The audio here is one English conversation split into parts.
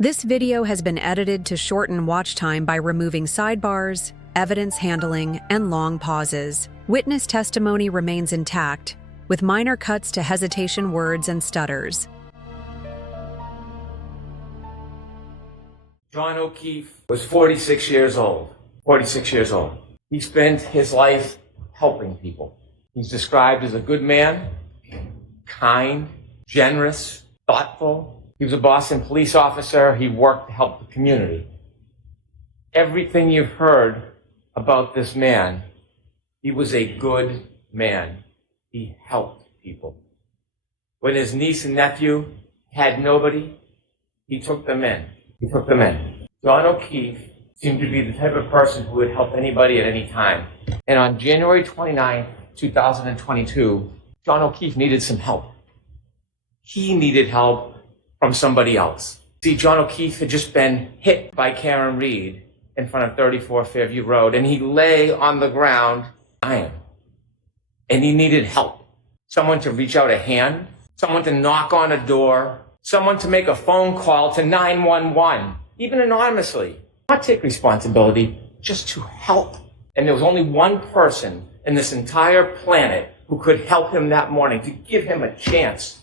This video has been edited to shorten watch time by removing sidebars, evidence handling, and long pauses. Witness testimony remains intact, with minor cuts to hesitation words and stutters. John O'Keefe was 46 years old. 46 years old. He spent his life helping people. He's described as a good man, kind, generous, thoughtful. He was a Boston police officer. He worked to help the community. Everything you've heard about this man, he was a good man. He helped people. When his niece and nephew had nobody, he took them in. He took them in. John O'Keefe seemed to be the type of person who would help anybody at any time. And on January 29, 2022, John O'Keefe needed some help. He needed help from somebody else. See, John O'Keefe had just been hit by Karen Reed in front of 34 Fairview Road, and he lay on the ground dying. And he needed help. Someone to reach out a hand, someone to knock on a door, someone to make a phone call to 911, even anonymously. Not take responsibility, just to help. And there was only one person in this entire planet who could help him that morning, to give him a chance.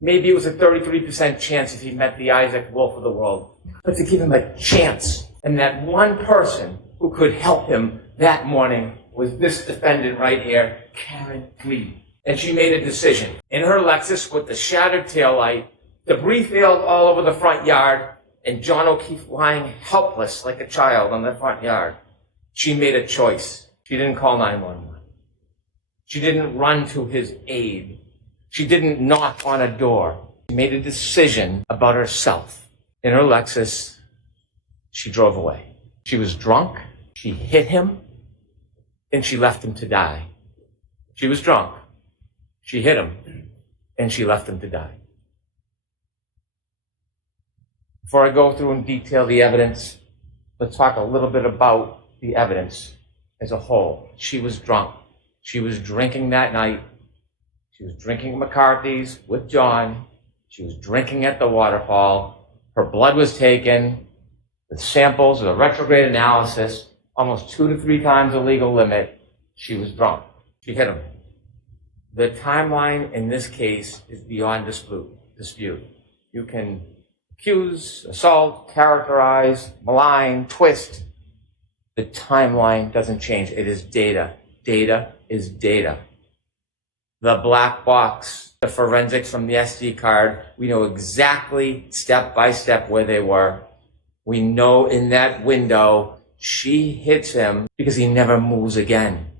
Maybe it was a 33% chance if he met the Isaac Wolf of the world, but to give him a chance. And that one person who could help him that morning was this defendant right here, Karen Reed. And she made a decision. In her Lexus with the shattered taillight, debris field all over the front yard, and John O'Keefe lying helpless like a child on the front yard. She made a choice. She didn't call 911. She didn't run to his aid. She didn't knock on a door. She made a decision about herself. In her Lexus, she drove away. She was drunk. She hit him, and she left him to die. She was drunk. She hit him, and she left him to die. Before I go through and detail the evidence, let's talk a little bit about the evidence as a whole. She was drunk. She was drinking that night. She was drinking McCarthy's with John. She was drinking at the waterfall. Her blood was taken with samples of a retrograde analysis, almost 2 to 3 times the legal limit. She was drunk. She hit him. The timeline in this case is beyond dispute. You can accuse, assault, characterize, malign, twist. The timeline doesn't change. It is data. Data is data. The black box, the forensics from the SD card, we know exactly step by step where they were. We know in that window, she hits him because he never moves again.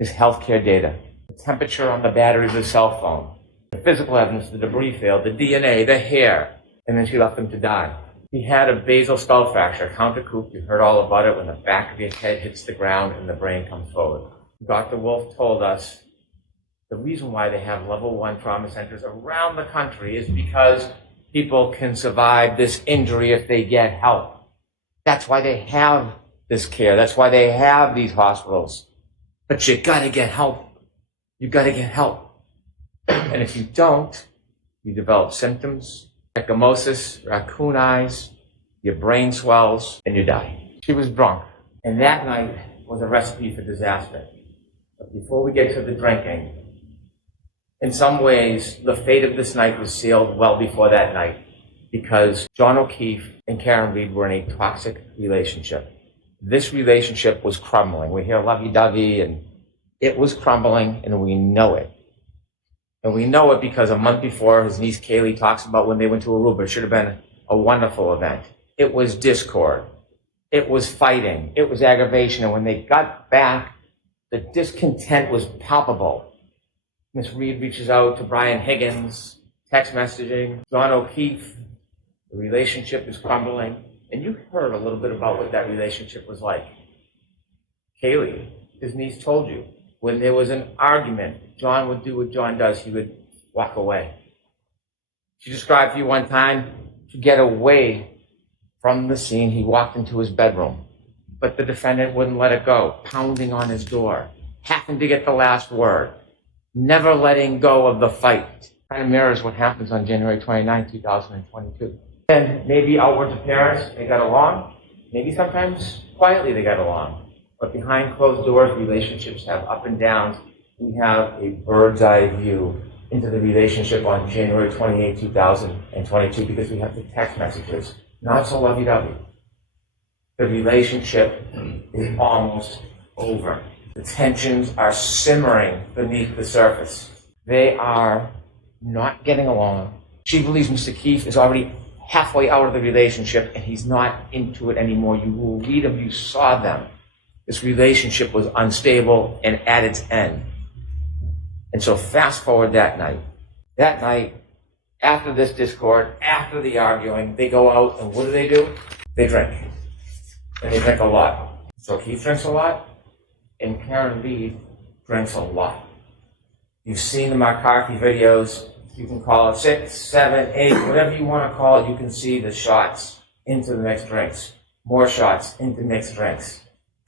His healthcare data, the temperature on the battery of his cell phone, the physical evidence, the debris field, the DNA, the hair, and then she left him to die. He had a basal skull fracture, countercoup. You heard all about it when the back of your head hits the ground and the brain comes forward. Dr. Wolf told us the reason why they have level 1 trauma centers around the country is because people can survive this injury if they get help. That's why they have this care. That's why they have these hospitals. But you gotta get help. You gotta get help. And if you don't, you develop symptoms, ecchymosis, raccoon eyes, your brain swells, and you die. She was drunk. And that night was a recipe for disaster. But before we get to the drinking, in some ways, the fate of this night was sealed well before that night, because John O'Keefe and Karen Reed were in a toxic relationship. This relationship was crumbling. We hear lovey-dovey, and it was crumbling, and we know it. And we know it because a month before, his niece Kaylee talks about when they went to Aruba. It should have been a wonderful event. It was discord. It was fighting. It was aggravation. And when they got back, the discontent was palpable. Miss Reed reaches out to Brian Higgins, text messaging. John O'Keefe, the relationship is crumbling. And you heard a little bit about what that relationship was like. Kaylee, his niece, told you, when there was an argument, John would do what John does. He would walk away. She described to you one time, to get away from the scene, he walked into his bedroom. But the defendant wouldn't let it go, pounding on his door, having to get the last word, never letting go of the fight. Kind of mirrors what happens on January 29, 2022. And maybe outward appearance, they got along. Maybe sometimes quietly they got along. But behind closed doors, relationships have up and downs. We have a bird's eye view into the relationship on January 28, 2022, because we have the text messages. Not so lovey-dovey. The relationship is almost over. The tensions are simmering beneath the surface. They are not getting along. She believes Mr. Keefe is already halfway out of the relationship and he's not into it anymore. You will read them, you saw them. This relationship was unstable and at its end. And so fast forward that night. That night, after this discord, after the arguing, they go out and what do? They drink. And they drink a lot. So Keefe drinks a lot and Karen Reed drinks a lot. You've seen the McCarthy videos. You can call it 6, 7, 8, whatever you want to call it. You can see the shots into the mixed drinks. More shots into mixed drinks.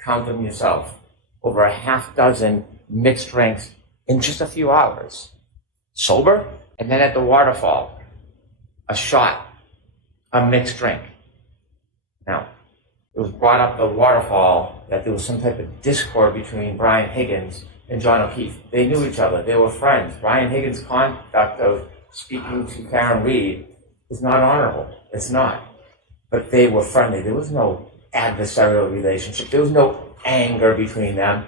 Count them yourself. Over a half dozen mixed drinks in just a few hours. Sober? And then at the waterfall, a shot, a mixed drink. Now, it was brought up the waterfall that there was some type of discord between Brian Higgins and John O'Keefe. They knew each other. They were friends. Brian Higgins' conduct of speaking to Karen Reed is not honorable. It's not. But they were friendly. There was no adversarial relationship. There was no anger between them.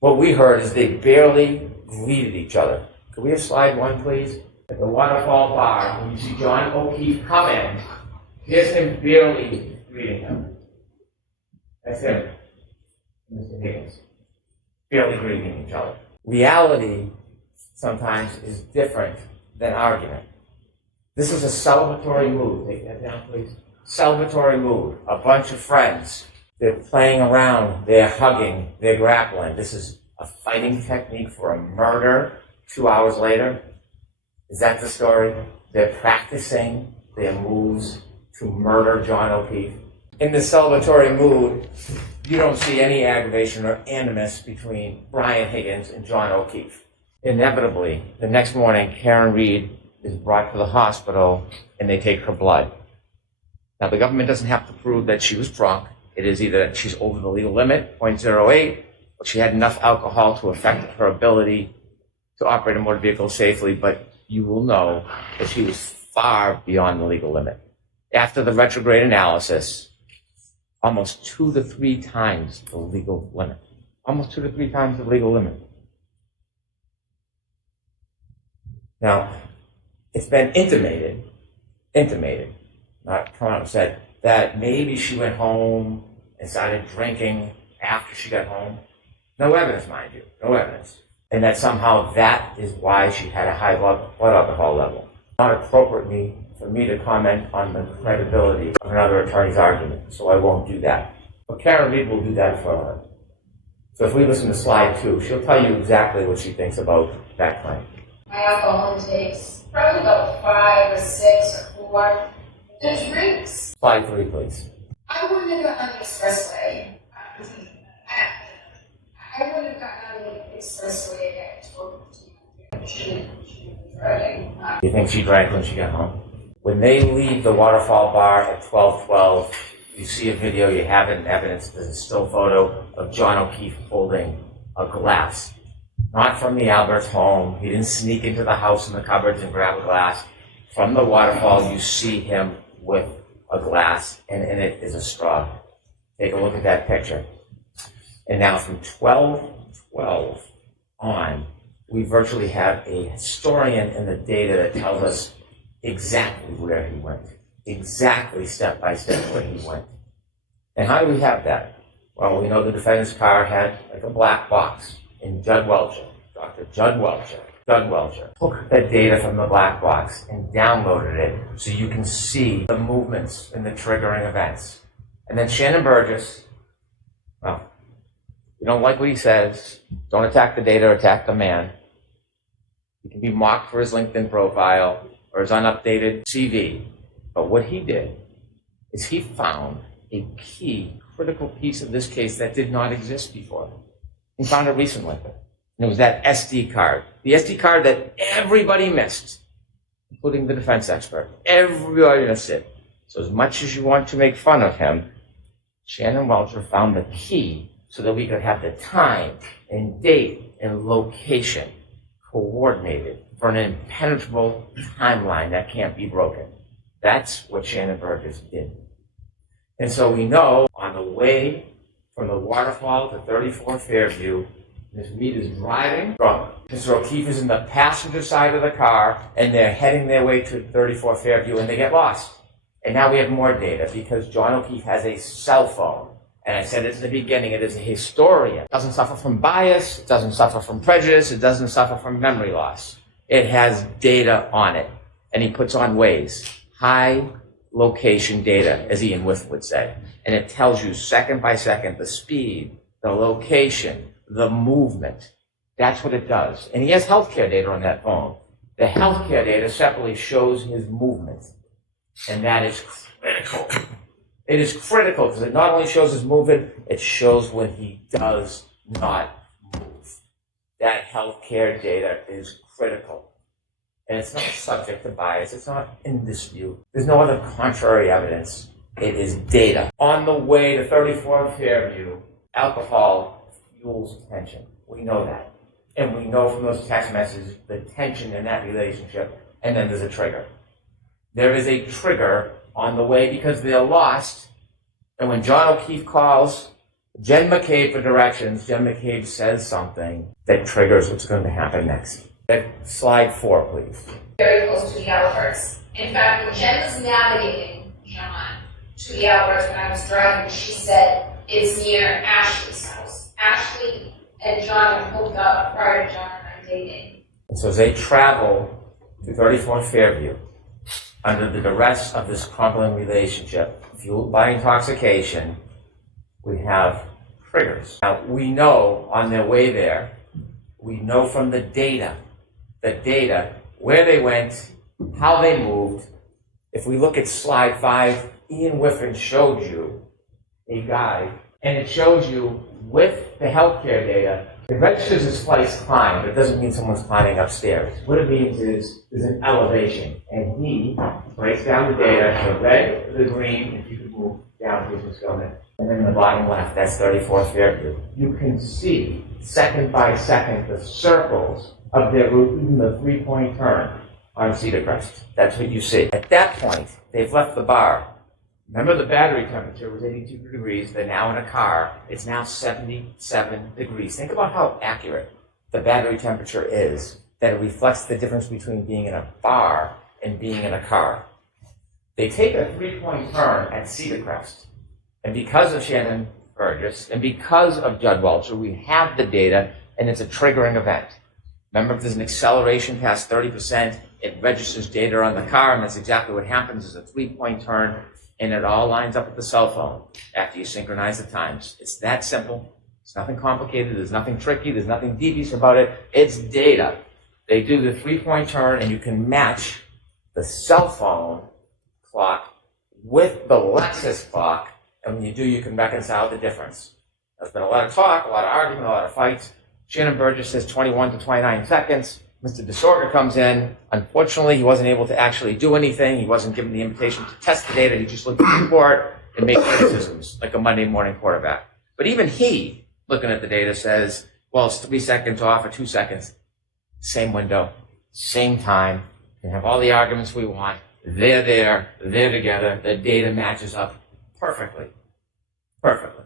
What we heard is they barely greeted each other. Could we have slide 1, please? At the waterfall bar, when you see John O'Keefe come in, here's him barely greeting him. That's him, Mr. Higgins. Barely greeting each other. Reality sometimes is different than argument. This is a celebratory mood. Take that down, please. Celebratory mood. A bunch of friends. They're playing around. They're hugging. They're grappling. This is a fighting technique for a murder 2 hours later. Is that the story? They're practicing their moves to murder John O'Keefe. In this celebratory mood, you don't see any aggravation or animus between Brian Higgins and John O'Keefe. Inevitably, the next morning, Karen Reed is brought to the hospital and they take her blood. Now, the government doesn't have to prove that she was drunk. It is either that she's over the legal limit, 0.08, or she had enough alcohol to affect her ability to operate a motor vehicle safely, but you will know that she was far beyond the legal limit. After the retrograde analysis, almost 2 to 3 times the legal limit. Almost 2 to 3 times the legal limit. Now, it's been intimated, not come out and said, that maybe she went home and started drinking after she got home. No evidence, mind you, no evidence. And that somehow that is why she had a high blood alcohol level. Not appropriate for me to comment on the credibility of another attorney's argument, so I won't do that. But Karen Reed will do that for her. So if we listen to slide 2, she'll tell you exactly what she thinks about that claim. My alcohol intake's probably about 5 or 6 or 4. Just drinks. Slide 3, please. I wouldn't have gotten on the expressway. I wouldn't have gotten on the expressway at 12:15. You think she drank when she got home? When they leave the waterfall bar at 12:12, you see a video, you have it in evidence, there's a still photo of John O'Keefe holding a glass. Not from the Albert's home. He didn't sneak into the house in the cupboards and grab a glass. From the waterfall, you see him with a glass, and in it is a straw. Take a look at that picture. And now from 12:12 on, we virtually have a historian in the data that tells us exactly where he went, exactly step by step where he went. And how do we have that? Well, we know the defendant's car had like a black box, and Dr. Doug Welcher took that data from the black box and downloaded it so you can see the movements and the triggering events. And then Shannon Burgess, well, you don't like what he says, don't attack the data, attack the man. He can be mocked for his LinkedIn profile or his unupdated CV. But what he did is he found a key, critical piece of this case that did not exist before. He found it recently. And it was that SD card. The SD card that everybody missed, including the defense expert. Everybody missed it. So as much as you want to make fun of him, Shannon Welcher found the key so that we could have the time and date and location coordinated for an impenetrable timeline that can't be broken. That's what Shannon Burgess did. And so we know on the way from the waterfall to 34 Fairview, Ms. Reed is driving drunk. Mr. O'Keefe is in the passenger side of the car, and they're heading their way to 34 Fairview, and they get lost. And now we have more data because John O'Keefe has a cell phone. And I said it in the beginning, it is a historian. It doesn't suffer from bias, it doesn't suffer from prejudice, it doesn't suffer from memory loss. It has data on it. And he puts on Waze, high location data, as Ian Whiff would say. And it tells you second by second the speed, the location, the movement. That's what it does. And he has healthcare data on that phone. The healthcare data separately shows his movement. And that is critical. It is critical because it not only shows his movement, it shows when he does not move. That healthcare data is critical. And it's not subject to bias. It's not in dispute. There's no other contrary evidence. It is data. On the way to 34 Fairview, alcohol fuels tension. We know that. And we know from those text messages the tension in that relationship. And then there's a trigger. There is a trigger on the way because they're lost. And when John O'Keefe calls Jen McCabe for directions, Jen McCabe says something that triggers what's going to happen next. Slide 4, please. Very close to the outbursts. In fact, when Jen was navigating John to the outbursts when I was driving, she said it's near Ashley's house. Ashley and John had hooked up prior to John and I dating. And so as they travel to 34 Fairview, under the duress of this crumbling relationship, fueled by intoxication, we have triggers. Now, we know on their way there, we know from the data, where they went, how they moved. If we look at slide 5, Ian Whiffen showed you a guide, and it shows you with the healthcare data, it registers as flights Klein, but it doesn't mean someone's climbing upstairs. What it means is there's an elevation, and he breaks down the data, the red, the green, if you could move down, please, Ms. Gilman, and then the bottom left, that's 34th Fairview. You can see, second by second, the circles of their route, even the three-point turn on Cedar Crest. That's what you see. At that point, they've left the bar. Remember the battery temperature was 82 degrees. They're now in a car. It's now 77 degrees. Think about how accurate the battery temperature is, that it reflects the difference between being in a bar and being in a car. They take a three-point turn at Cedar Crest. And because of Shannon Burgess and because of Judd Welcher, we have the data, and it's a triggering event. Remember, if there's an acceleration past 30%, it registers data on the car, and that's exactly what happens. Is a three-point turn, and it all lines up with the cell phone after you synchronize the times. It's that simple. It's nothing complicated. There's nothing tricky. There's nothing devious about it. It's data. They do the three-point turn, and you can match the cell phone clock with the Lexus clock, and when you do, you can reconcile the difference. There's been a lot of talk, a lot of argument, a lot of fights. Shannon Burgess says 21 to 29 seconds. Mr. DeSorga comes in. Unfortunately, he wasn't able to actually do anything. He wasn't given the invitation to test the data. He just looked at the report and made criticisms like a Monday morning quarterback. But even he, looking at the data, says, well, it's 3 seconds off or 2 seconds. Same window, same time. We can have all the arguments we want. They're there, they're together. The data matches up perfectly. Perfectly.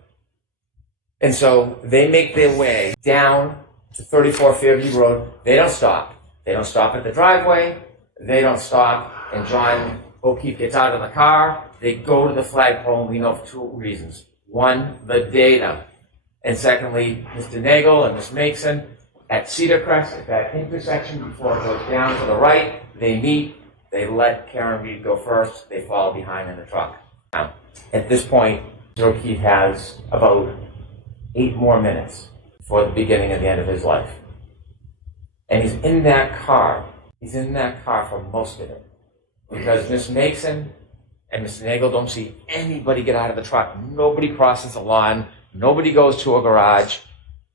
And so they make their way down to 34 Fairview Road. They don't stop. They don't stop at the driveway. They don't stop. And John O'Keefe gets out of the car. They go to the flagpole, and we know for two reasons. One, the data. And secondly, Mr. Nagel and Ms. Mason at Cedar Crest, at that intersection before it goes down to the right, they meet. They let Karen Reed go first. They follow behind in the truck. Now, at this point, Mr. O'Keefe has about 8 more minutes for the beginning of the end of his life. And he's in that car. He's in that car for most of it. Because Ms. Mason and Mr. Nagel don't see anybody get out of the truck. Nobody crosses the lawn. Nobody goes to a garage.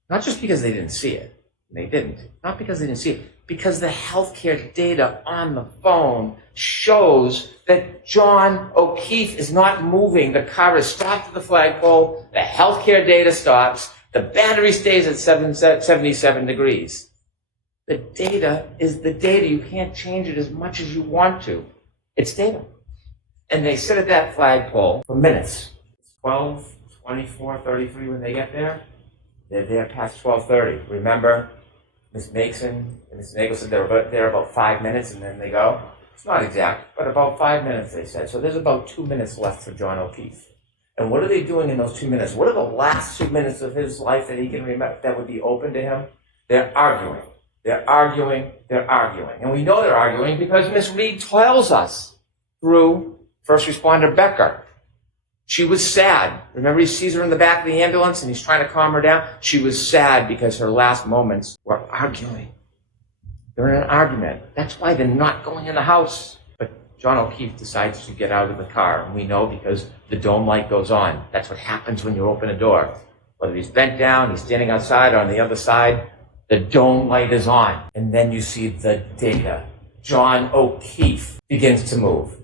Not just because they didn't see it. They didn't. Not because they didn't see it. Because the healthcare data on the phone shows that John O'Keefe is not moving. The car is stopped at the flagpole. The healthcare data stops. The battery stays at 77 degrees. The data is the data. You can't change it as much as you want to. It's data. And they sit at that flagpole for minutes. 12, 24, 33 when they get there. They're there past 12:30. Remember, Ms. Mason and Ms. Nagel said they were there about 5 minutes and then they go. It's not exact, but about 5 minutes, they said. So there's about 2 minutes left for John O'Keefe. And what are they doing in those 2 minutes? What are the last 2 minutes of his life that he can remember that would be open to him? They're arguing. They're arguing. They're arguing. And we know they're arguing because Miss Reed tells us through first responder Becker. She was sad. Remember, he sees her in the back of the ambulance and he's trying to calm her down? She was sad because her last moments were arguing. They're in an argument. That's why they're not going in the house. But John O'Keefe decides to get out of the car, and we know because the dome light goes on. That's what happens when you open a door. Whether he's bent down, he's standing outside, or on the other side, the dome light is on. And then you see the data. John O'Keefe begins to move.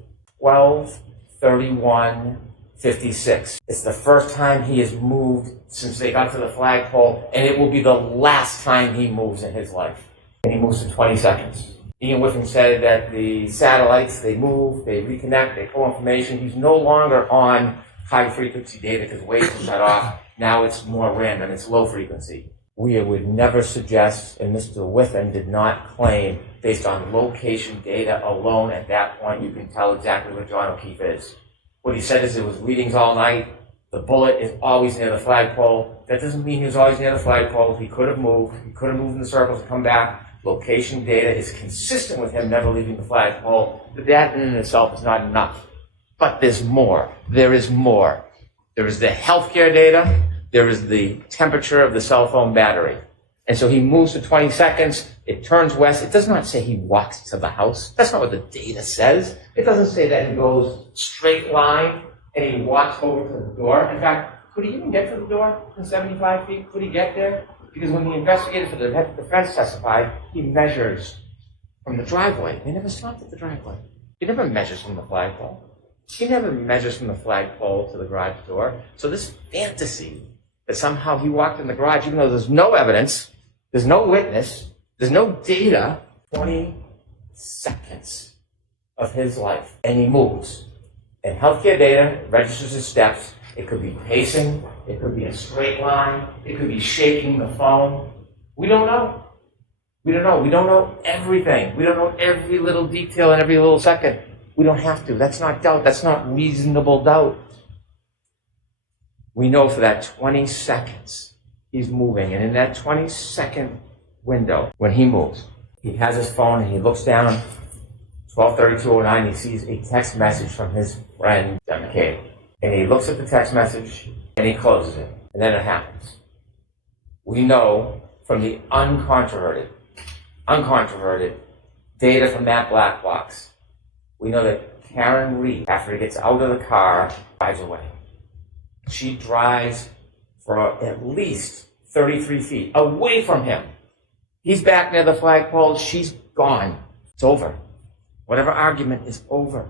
12:31:56. It's the first time he has moved since they got to the flagpole, and it will be the last time he moves in his life. And he moves for 20 seconds. Ian Whiffen said that the satellites, they move, they reconnect, they pull information. He's no longer on high-frequency data because waves are shut off. Now it's more random, it's low frequency. We would never suggest, and Mr. Whiffen did not claim, based on location data alone at that point, you can tell exactly where John O'Keefe is. What he said is it was readings all night. The bullet is always near the flagpole. That doesn't mean he was always near the flagpole. He could have moved. He could have moved in the circles and come back. Location data is consistent with him never leaving the flagpole. But that in itself is not enough. But there's more. There is more. There is the healthcare data. There is the temperature of the cell phone battery. And so he moves for 20 seconds. It turns west. It does not say he walks to the house. That's not what the data says. It doesn't say that he goes straight line and he walks over to the door. In fact, could he even get to the door in 75 feet? Could he get there? Because when the investigator for the defense testified, he measures from the driveway. He never stopped at the driveway. He never measures from the flagpole. He never measures from the flagpole to the garage door. So this fantasy that somehow he walked in the garage, even though there's no evidence, there's no witness, there's no data, 20 seconds of his life, and he moves. And healthcare data registers his steps. It could be pacing, it could be a straight line, it could be shaking the phone. We don't know. We don't know. We don't know everything. We don't know every little detail and every little second. We don't have to. That's not doubt. That's not reasonable doubt. We know for that 20 seconds he's moving. And in that 20-second window, when he moves, he has his phone and he looks down, 12:32:09, he sees a text message from his friend, John McCabe. And he looks at the text message and he closes it. And then it happens. We know from the uncontroverted data from that black box, we know that Karen Reed, after he gets out of the car, drives away. She drives for at least 33 feet away from him. He's back near the flagpole. She's gone. It's over. Whatever argument is over.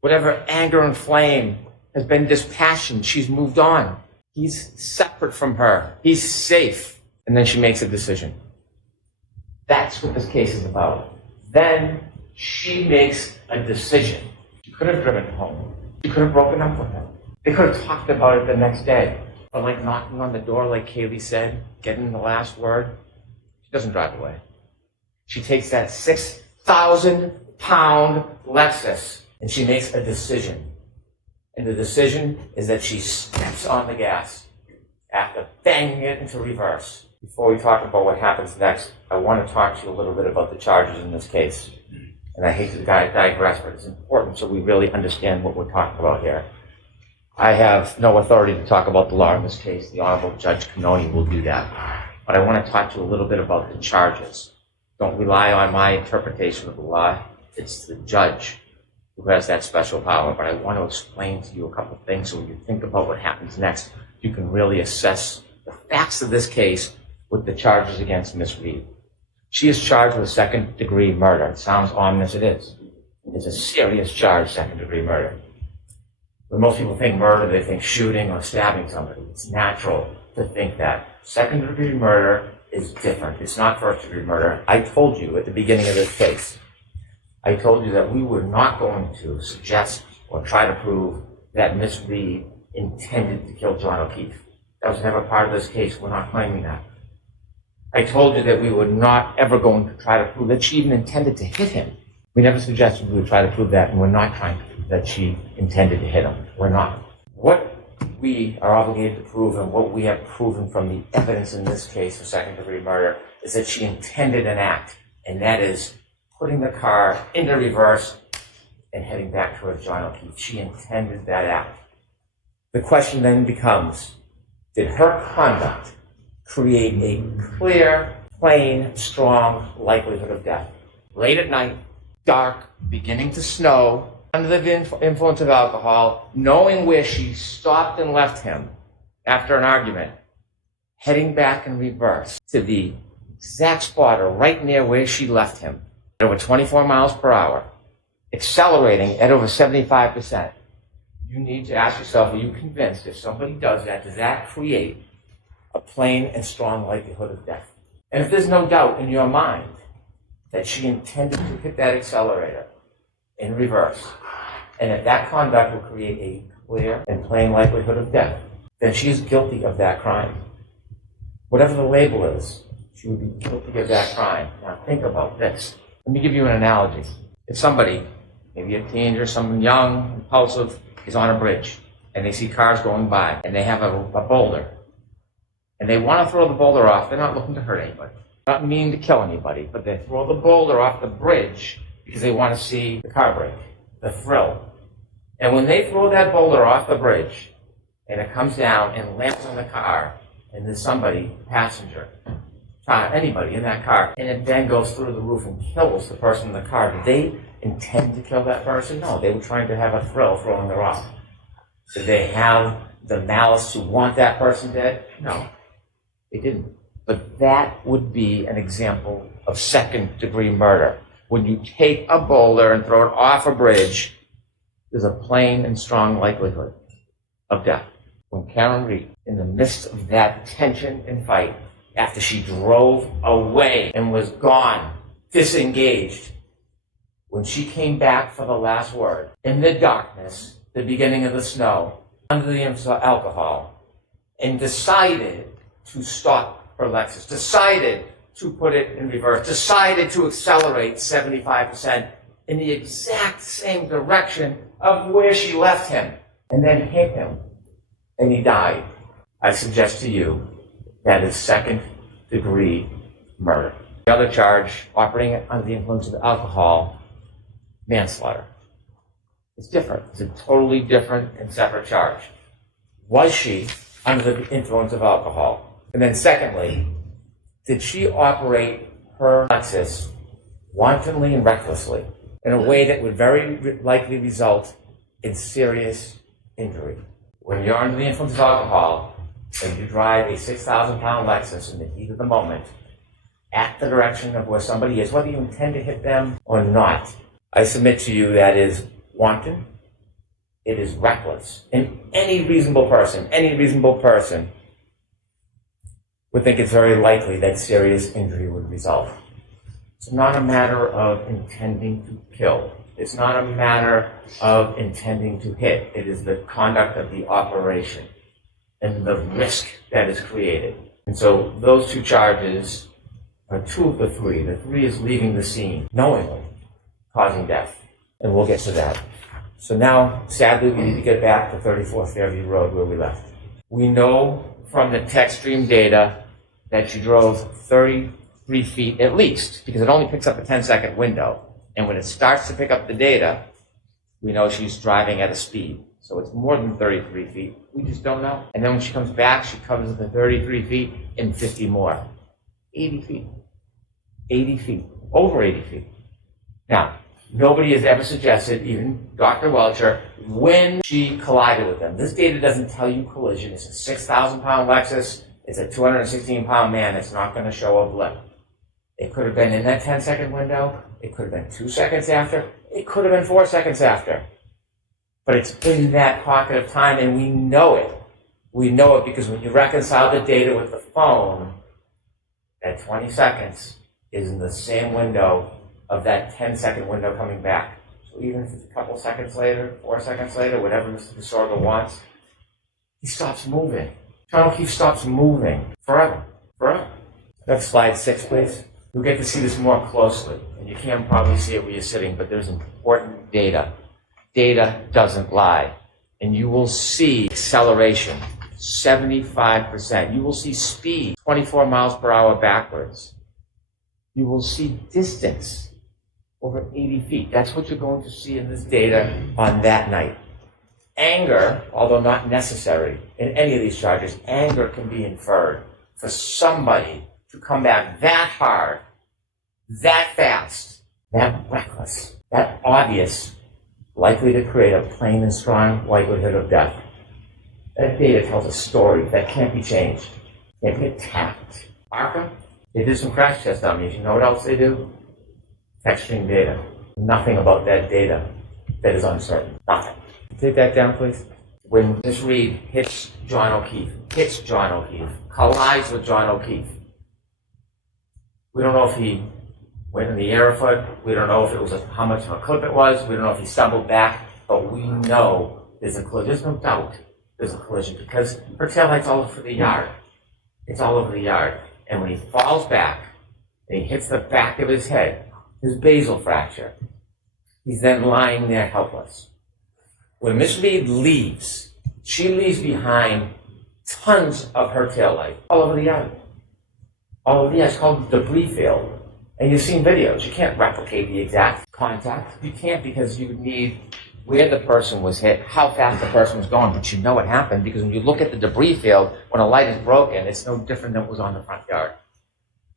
Whatever anger and flame has been dispassioned, she's moved on. He's separate from her. He's safe. And then she makes a decision. That's what this case is about. Then she makes a decision. She could have driven home. She could have broken up with him. They could have talked about it the next day. But like knocking on the door, like Kaylee said, getting the last word, she doesn't drive away. She takes that 6,000-pound Lexus and she makes a decision. And the decision is that she steps on the gas after banging it into reverse. Before we talk about what happens next, I want to talk to you a little bit about the charges in this case. And I hate to digress, but it's important so we really understand what we're talking about here. I have no authority to talk about the law in this case. The Honorable Judge Cannoni will do that. But I want to talk to you a little bit about the charges. Don't rely on my interpretation of the law. It's the judge who has that special power. But I want to explain to you a couple of things so when you think about what happens next, you can really assess the facts of this case with the charges against Miss Reed. She is charged with second-degree murder. It sounds ominous, it is. It's a serious charge, second-degree murder. When most people think murder, they think shooting or stabbing somebody. It's natural to think that. Second-degree murder is different. It's not first-degree murder. I told you at the beginning of this case, I told you that we were not going to suggest or try to prove that Miss Reed intended to kill John O'Keefe. That was never part of this case. We're not claiming that. I told you that we were not ever going to try to prove that she even intended to hit him. We never suggested we would try to prove that, and we're not trying to prove that she intended to hit him. We're not. What we are obligated to prove, and what we have proven from the evidence in this case of second-degree murder, is that she intended an act, and that is putting the car into reverse and heading back towards John O'Keefe. She intended that act. The question then becomes, did her conduct create a clear, plain, strong likelihood of death? Late at night, dark, beginning to snow, under the influence of alcohol, knowing where she stopped and left him after an argument, heading back in reverse to the exact spot or right near where she left him at over 24 miles per hour, accelerating at over 75%. You need to ask yourself, are you convinced if somebody does that, does that create a plain and strong likelihood of death? And if there's no doubt in your mind that she intended to hit that accelerator in reverse, and if that conduct will create a clear and plain likelihood of death, then she is guilty of that crime. Whatever the label is, she would be guilty of that crime. Now think about this. Let me give you an analogy. If somebody, maybe a teenager, someone young, impulsive, is on a bridge, and they see cars going by, and they have a boulder, and they want to throw the boulder off. They're not looking to hurt anybody. They're not meaning to kill anybody, but they throw the boulder off the bridge because they want to see the car break, the thrill. And when they throw that boulder off the bridge, and it comes down and lands on the car, and there's somebody, passenger, anybody in that car, and it then goes through the roof and kills the person in the car, did they intend to kill that person? No, they were trying to have a thrill throwing the rock. Did they have the malice to want that person dead? No, they didn't. But that would be an example of second-degree murder. When you take a boulder and throw it off a bridge, there's a plain and strong likelihood of death. When Karen Reed, in the midst of that tension and fight, after she drove away and was gone, disengaged, when she came back for the last word, in the darkness, the beginning of the snow, under the influence of alcohol, and decided to stop her Lexus, decided to put it in reverse, decided to accelerate 75% in the exact same direction of where she left him, and then hit him, and he died. I suggest to you that is second-degree murder. The other charge, operating under the influence of alcohol, manslaughter. It's different. It's a totally different and separate charge. Was she under the influence of alcohol? And then secondly, did she operate her Lexus wantonly and recklessly in a way that would very likely result in serious injury? When you're under the influence of alcohol and you drive a 6,000-pound Lexus in the heat of the moment at the direction of where somebody is, whether you intend to hit them or not, I submit to you that is wanton, it is reckless. And any reasonable person would think it's very likely that serious injury would result. It's not a matter of intending to kill. It's not a matter of intending to hit. It is the conduct of the operation and the risk that is created. And so those two charges are two of the three. The three is leaving the scene knowingly, causing death. And we'll get to that. So now, sadly, we need to get back to 34 Fairview Road where we left. We know from the text stream data that she drove 33 feet at least, because it only picks up a 10-second window. And when it starts to pick up the data, we know she's driving at a speed. So it's more than 33 feet. We just don't know. And then when she comes back, she covers the 33 feet and 50 more. 80 feet. 80 feet. Over 80 feet. Now, nobody has ever suggested, even Dr. Welcher, when she collided with them. This data doesn't tell you collision. It's a 6,000-pound Lexus. It's a 216-pound man. It's not going to show a blip. It could have been in that 10-second window. It could have been 2 seconds after. It could have been 4 seconds after. But it's in that pocket of time, and we know it. We know it because when you reconcile the data with the phone, that 20 seconds is in the same window of that 10-second window coming back. So even if it's a couple seconds later, 4 seconds later, whatever Mr. DeSorbo wants, he stops moving. John O'Keefe stops moving forever. Forever. Next slide 6, please. You'll get to see this more closely. And you can't probably see it where you're sitting, but there's important data. Data doesn't lie. And you will see acceleration, 75%. You will see speed, 24 miles per hour backwards. You will see distance, over 80 feet. That's what you're going to see in this data on that night. Anger, although not necessary in any of these charges, anger can be inferred for somebody to come back that hard, that fast, that reckless, that obvious, likely to create a plain and strong likelihood of death. That data tells a story that can't be changed, can't be attacked. Arkham, they did some crash test dummies. You know what else they do? Texturing data. Nothing about that data that is uncertain. Nothing. Take that down, please. When Miss Reed hits John O'Keefe, collides with John O'Keefe, we don't know if he went in the air a foot. We don't know if it was how much of a clip it was. We don't know if he stumbled back. But we know there's a collision. There's no doubt there's a collision because her taillight's all over the yard. It's all over the yard. And when he falls back and he hits the back of his head, his basal fracture, he's then lying there helpless. When Miss Reed leaves, she leaves behind tons of her taillight all over the yard. All over the yard. It's called debris field. And you've seen videos. You can't replicate the exact contact. You can't because you need where the person was hit, how fast the person was going, but you know what happened because when you look at the debris field, when a light is broken, it's no different than what was on the front yard.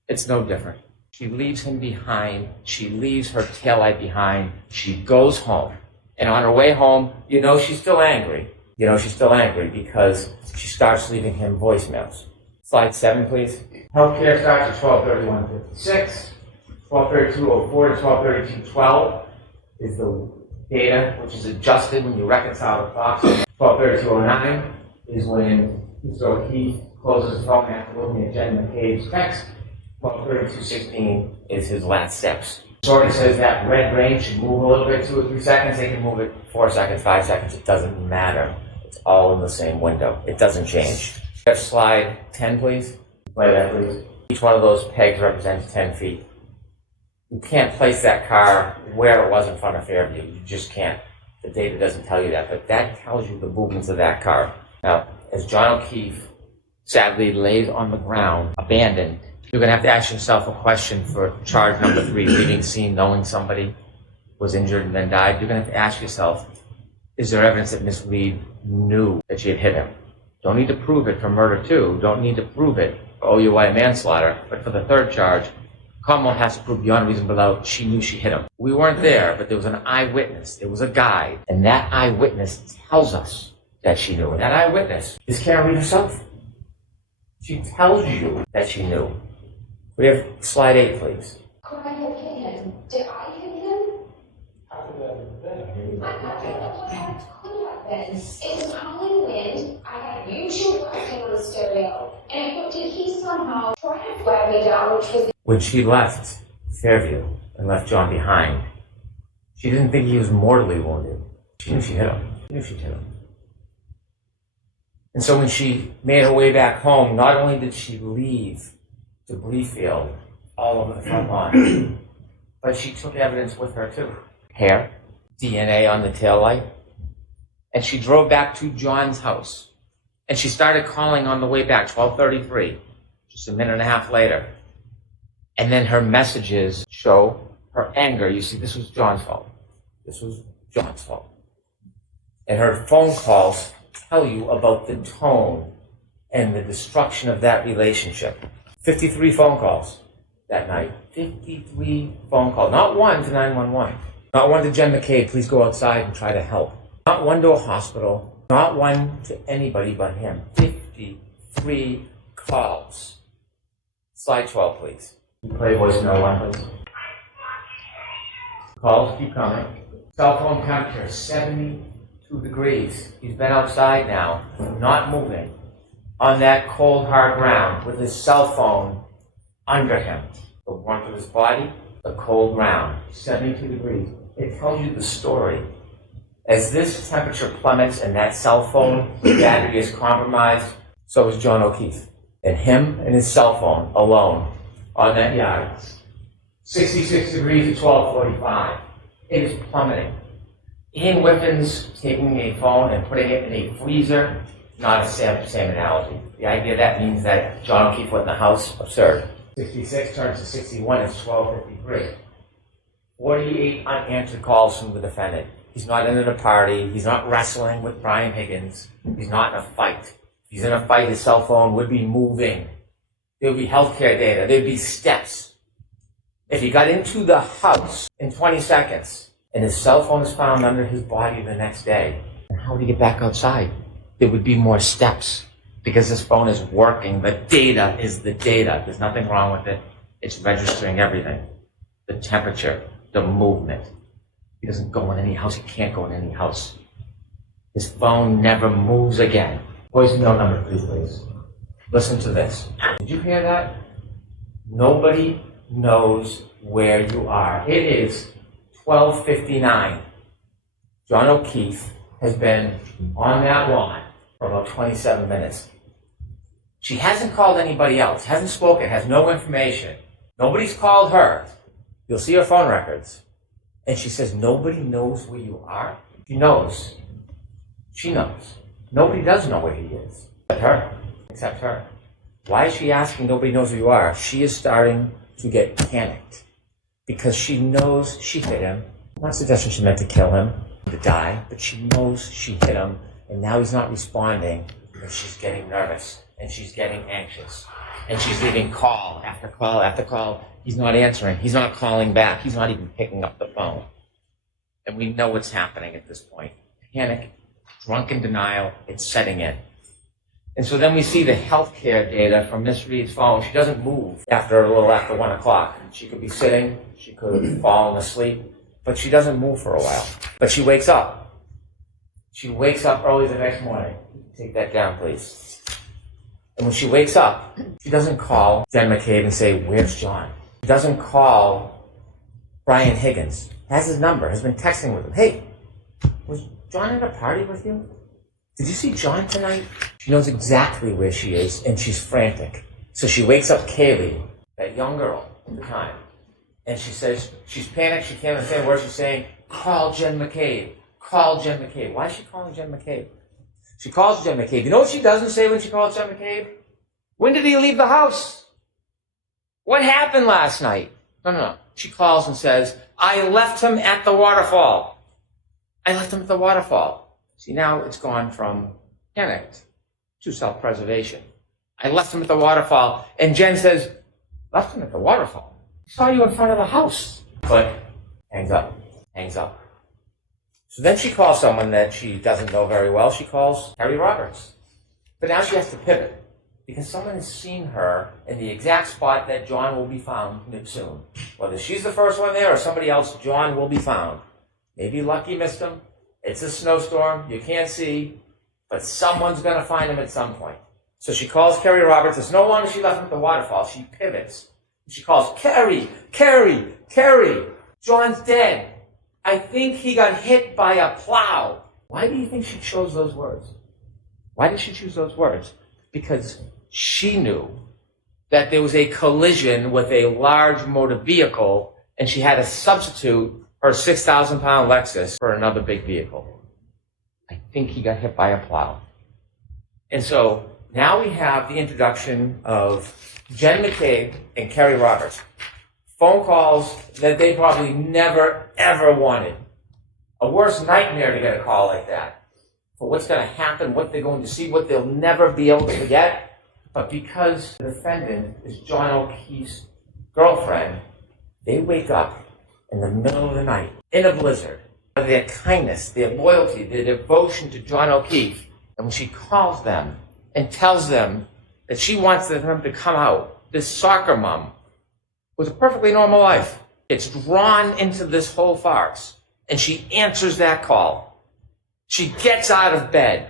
It's no different. She leaves him behind. She leaves her taillight behind. She goes home. And on her way home, you know she's still angry. You know she's still angry because she starts leaving him voicemails. Slide 7, please. Healthcare starts at 12:31:56. 12:32:04 to 12:32:12 is the data, which is adjusted when you reconcile the clocks. 12:32:09 is when Mr. O'Keefe closes his phone after looking at Jen McCabe's text. 12:32:16 is his last steps. Sorry says that red range should move a little bit, 2 or 3 seconds. They can move it 4 seconds, 5 seconds. It doesn't matter. It's all in the same window. It doesn't change. Slide 10, please. Play that, please. Each one of those pegs represents 10 feet. You can't place that car where it was in front of Fairview. You just can't. The data doesn't tell you that, but that tells you the movements of that car. Now, as John O'Keefe sadly lays on the ground, abandoned, you're going to have to ask yourself a question for charge number 3, leaving scene knowing somebody was injured and then died. You're going to have to ask yourself, is there evidence that Miss Reed knew that she had hit him? Don't need to prove it for murder 2. Don't need to prove it for OUI manslaughter. But for the 3rd charge, Commonwealth has to prove beyond reasonable doubt she knew she hit him. We weren't there, but there was an eyewitness. There was a guide. And that eyewitness tells us that she knew. And that eyewitness is Karen Reed herself. She tells you that she knew. We have slide 8, please. Could I have hit him? Did I hit him? How could that have been? I don't know what that could have been. It was howling wind. I had YouTube playing on the stereo. And did he somehow try to flag me down, which was... When she left Fairview and left John behind, she didn't think he was mortally wounded. She knew she hit him. She knew she hit him. And so when she made her way back home, not only did she leave debris field all over the front lawn, but she took evidence with her too. Hair, DNA on the taillight, and she drove back to John's house. And she started calling on the way back, 12:33, just a minute and a half later. And then her messages show her anger. You see, this was John's fault. This was John's fault. And her phone calls tell you about the tone and the destruction of that relationship. 53 phone calls that night. 53 phone calls. Not one to 911. Not one to Jen McCabe, please go outside and try to help. Not one to a hospital. Not one to anybody but him. 53 calls. Slide 12, please. You play voicemail one, please. Calls keep coming. Cell phone temperature 72 degrees. He's been outside now, not moving, on that cold, hard ground with his cell phone under him. The warmth of his body, the cold ground, 72 degrees. It tells you the story. As this temperature plummets and that cell phone battery is compromised, so is John O'Keefe. And him and his cell phone alone on that yard. 66 degrees at 12:45. It is plummeting. Ian Whiffen's taking a phone and putting it in a freezer, not a same analogy. The idea that means that John O'Keefe went in the house, absurd. 66 turns to 61, it's 12:53. 48 unanswered calls from the defendant. He's not in a party, he's not wrestling with Brian Higgins, he's not in a fight. If he's in a fight, his cell phone would be moving. There would be healthcare data, there'd be steps. If he got into the house in 20 seconds and his cell phone is found under his body the next day, then how would he get back outside? There would be more steps because his phone is working. The data is the data. There's nothing wrong with it. It's registering everything. The temperature, the movement. He doesn't go in any house. He can't go in any house. His phone never moves again. Voicemail number 3, please. Listen to this. Did you hear that? Nobody knows where you are. It is 12:59. John O'Keefe has been on that lawn for about 27 minutes. She hasn't called anybody else, hasn't spoken, has no information. Nobody's called her. You'll see her phone records. And she says, nobody knows where you are? She knows. She knows. Nobody does know where he is. Except her. Why is she asking nobody knows where you are? She is starting to get panicked because she knows she hit him. I'm not suggesting she meant to kill him, to die, but she knows she hit him, and now he's not responding, and she's getting nervous, and she's getting anxious, and she's leaving call after call after call. He's not answering. He's not calling back. He's not even picking up the phone. And we know what's happening at this point. Panic, drunken denial, it's setting in. And so then we see the healthcare data from Miss Reed's phone. She doesn't move after 1 o'clock. She could be sitting, she could have fallen asleep, but she doesn't move for a while. But she wakes up. She wakes up early the next morning. Take that down, please. And when she wakes up, she doesn't call Jen McCabe and say, where's John? She doesn't call Brian Higgins. Has his number, has been texting with him. Hey, was John at a party with you? Did you see John tonight? She knows exactly where she is, and she's frantic. So she wakes up Kaylee, that young girl at the time, and she says, she's panicked, she can't understand what she's saying. Call Jen McCabe. Call Jen McCabe. Why is she calling Jen McCabe? She calls Jen McCabe. You know what she doesn't say when she calls Jen McCabe? When did he leave the house? What happened last night? No. She calls and says, I left him at the waterfall. I left him at the waterfall. See, now it's gone from panicked to self-preservation. I left him at the waterfall. And Jen says, left him at the waterfall? I saw you in front of the house. Click. Hangs up. So then she calls someone that she doesn't know very well. She calls Terry Roberts. But now she has to pivot because someone has seen her in the exact spot that John will be found soon. Whether she's the first one there or somebody else, John will be found. Maybe Lucky missed him. It's a snowstorm. You can't see. But someone's going to find him at some point. So she calls Kerry Roberts. It's no longer she left him at the waterfall. She pivots. She calls, Kerry. John's dead. I think he got hit by a plow. Why do you think she chose those words? Why did she choose those words? Because she knew that there was a collision with a large motor vehicle, and she had to substitute her 6,000-pound Lexus for another big vehicle. I think he got hit by a plow. And so now we have the introduction of Jen McCabe and Kerry Roberts. Phone calls that they probably never, ever wanted. A worse nightmare to get a call like that. For what's going to happen, what they're going to see, what they'll never be able to forget. But because the defendant is John O'Keefe's girlfriend, they wake up in the middle of the night, in a blizzard. Their kindness, their loyalty, their devotion to John O'Keefe. And when she calls them and tells them that she wants them to come out, this soccer mom, was a perfectly normal life. It's drawn into this whole farce. And she answers that call. She gets out of bed.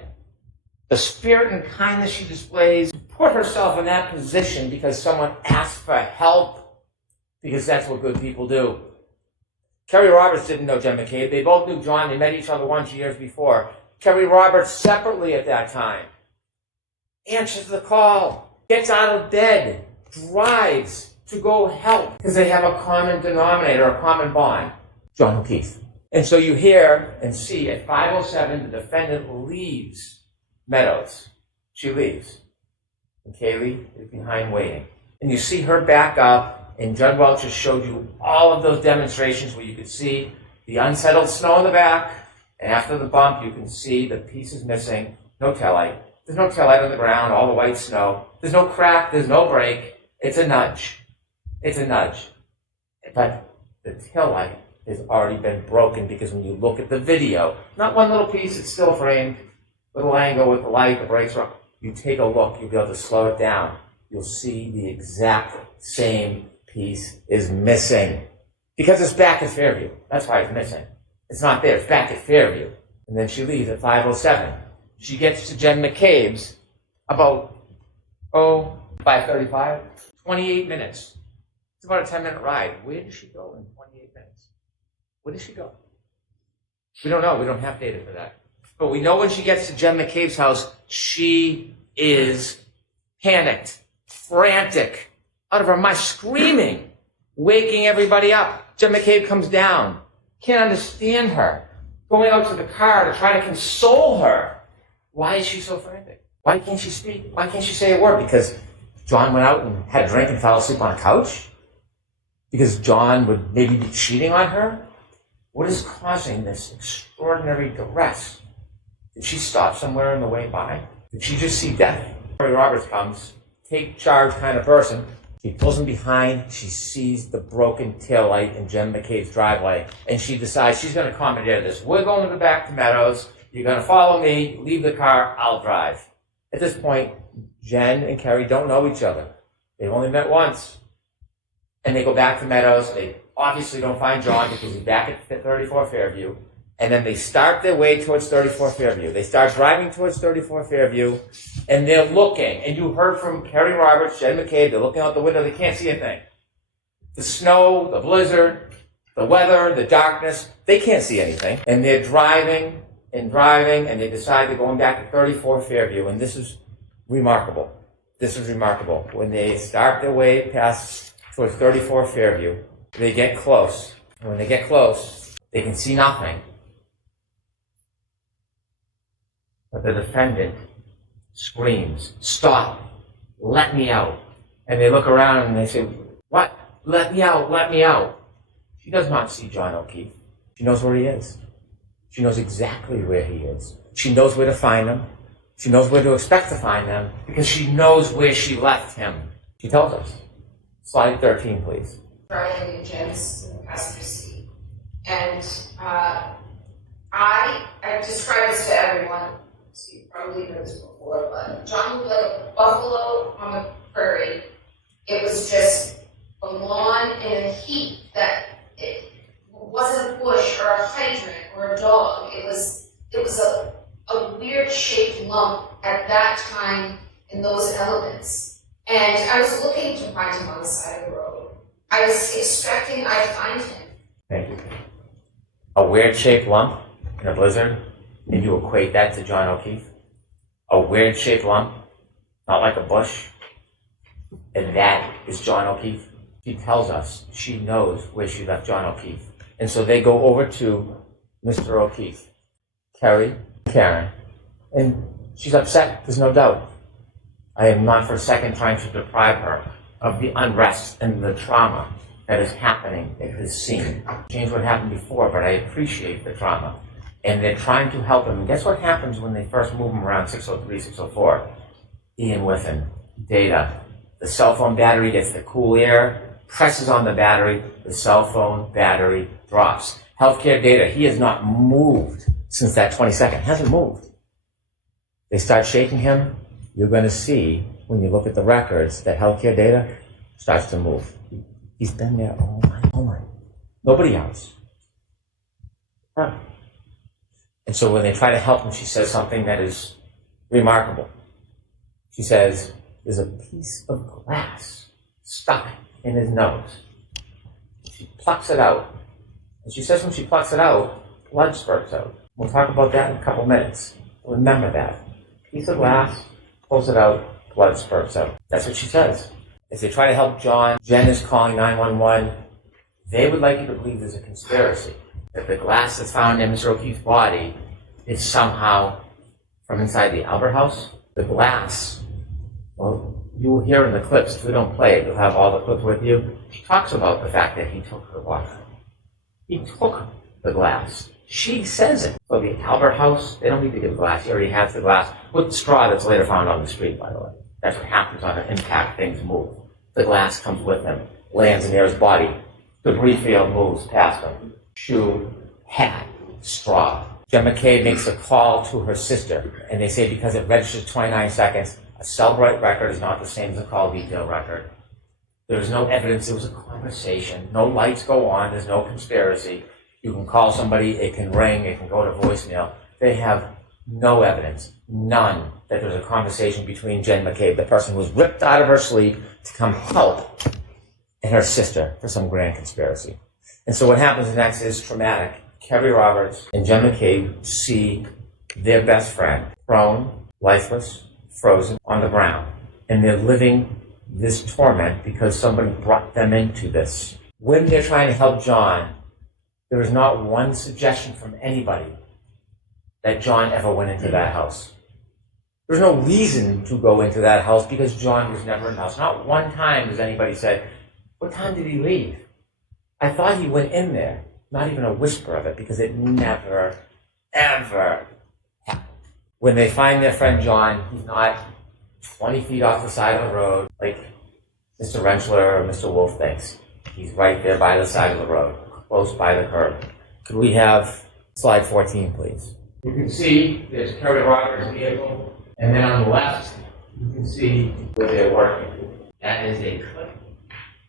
The spirit and kindness she displays, put herself in that position because someone asked for help, because that's what good people do. Kerry Roberts didn't know Jen McCabe. They both knew John. They met each other once years before. Kerry Roberts separately at that time answers the call, gets out of bed, drives to go help because they have a common denominator, a common bond, John O'Keefe. And so you hear and see at 5:07 the defendant leaves Meadows. She leaves. And Kaylee is behind waiting. And you see her back up, and Judd Welch just showed you all of those demonstrations where you could see the unsettled snow in the back, and after the bump you can see the pieces missing, no taillight. There's no taillight on the ground, all the white snow. There's no crack, there's no break. It's a nudge. It's a nudge. But the taillight has already been broken because when you look at the video, not one little piece, it's still framed, little angle with the light, the brakes are on. You take a look, you'll be able to slow it down. You'll see the exact same piece is missing. Because it's back at Fairview. That's why it's missing. It's not there, it's back at Fairview. And then she leaves at 5:07. She gets to Jen McCabe's about, 5:35, 28 minutes. It's about a 10-minute ride. Where does she go in 28 minutes? Where does she go? We don't know. We don't have data for that. But we know when she gets to Jen McCabe's house, she is panicked, frantic, out of her mind, screaming, waking everybody up. Jen McCabe comes down, can't understand her, going out to the car to try to console her. Why is she so frantic? Why can't she speak? Why can't she say a word? Because John went out and had a drink and fell asleep on a couch? Because John would maybe be cheating on her? What is causing this extraordinary duress? Did she stop somewhere on the way by? Did she just see death? Kerry Roberts comes, take charge kind of person. She pulls him behind. She sees the broken taillight in Jen McCabe's driveway, and she decides she's going to commandeer this. We're going to the back to Meadows. You're going to follow me. Leave the car. I'll drive. At this point, Jen and Kerry don't know each other. They've only met once. And they go back to Meadows. They obviously don't find John because he's back at 34 Fairview. And then they start their way towards 34 Fairview. They start driving towards 34 Fairview, and they're looking. And you heard from Kerry Roberts, Jen McCabe, they're looking out the window. They can't see a thing. The snow, the blizzard, the weather, the darkness, they can't see anything. And they're driving, and they decide they're going back to 34 Fairview. And this is remarkable. This is remarkable. When they start their way past towards 34 Fairview, they get close. And when they get close, they can see nothing. But the defendant screams, "Stop! Let me out!" And they look around and they say, "What? Let me out! Let me out!" She does not see John O'Keefe. She knows where he is. She knows exactly where he is. She knows where to find him. She knows where to expect to find him because she knows where she left him. She tells us. Slide 13, please. Driving Jen's in the passenger seat. And I described this to everyone. So you probably heard this before, but John looked like a buffalo on the prairie. It was just a lawn in a heap that it wasn't a bush or a hydrant or a dog. It was a weird shaped lump at that time in those elements. And I was looking to find him on the side of the road. I was expecting I'd find him. Thank you. A weird shaped lump in a blizzard, and you equate that to John O'Keefe? A weird shaped lump, not like a bush, and that is John O'Keefe? She tells us she knows where she left John O'Keefe. And so they go over to Mr. O'Keefe, Kerry, Karen, and she's upset, there's no doubt. I am not for a second trying to deprive her of the unrest and the trauma that is happening at his scene. Change what happened before, but I appreciate the trauma. And they're trying to help him. And guess what happens when they first move him around 603, 604? Ian Whiffen, data. The cell phone battery gets the cool air, presses on the battery, the cell phone battery drops. Healthcare data, he has not moved since that 22nd, hasn't moved. They start shaking him. You're going to see, when you look at the records, that healthcare data starts to move. He's been there all night. Nobody else. Huh. And so when they try to help him, she says something that is remarkable. She says, there's a piece of glass stuck in his nose. She plucks it out. And she says when she plucks it out, blood spurts out. We'll talk about that in a couple minutes. Remember that. Piece of glass, pulls it out, blood spurts out. That's what she says. As they try to help John, Jen is calling 911. They would like you to believe there's a conspiracy, that the glass that's found in Mr. O'Keefe's body is somehow from inside the Albert house. The glass, well, you will hear in the clips, if we don't play it, you'll have all the clips with you. She talks about the fact that he took her water. He took the glass. She says it. So the Albert house, they don't need to give glass. He already has the glass with the straw that's later found on the street, by the way. That's what happens on an impact. Things move. The glass comes with him, lands near his body. Debris field moves past him. Shoe, hat, straw. Jen McCabe makes a call to her sister, and they say because it registers 29 seconds, a Cellbrite record is not the same as a call detail record. There's no evidence it was a conversation. No lights go on. There's no conspiracy. You can call somebody, it can ring, it can go to voicemail. They have no evidence, none, that there's a conversation between Jen McCabe, the person who was ripped out of her sleep to come help, and her sister for some grand conspiracy. And so what happens next is traumatic. Kerry Roberts and Jen McCabe see their best friend prone, lifeless, frozen on the ground. And they're living this torment because somebody brought them into this. When they're trying to help John, there is not one suggestion from anybody that John ever went into that house. There's no reason to go into that house because John was never in the house. Not one time has anybody said, what time did he leave? I thought he went in there. Not even a whisper of it because it never, ever happened. When they find their friend John, he's not 20 feet off the side of the road like Mr. Rentschler or Mr. Wolf thinks. He's right there by the side of the road, close by the curb. Could we have slide 14, please? You can see there's Kerry Roberts' vehicle, and then on the left, you can see where they're working. That is a clip,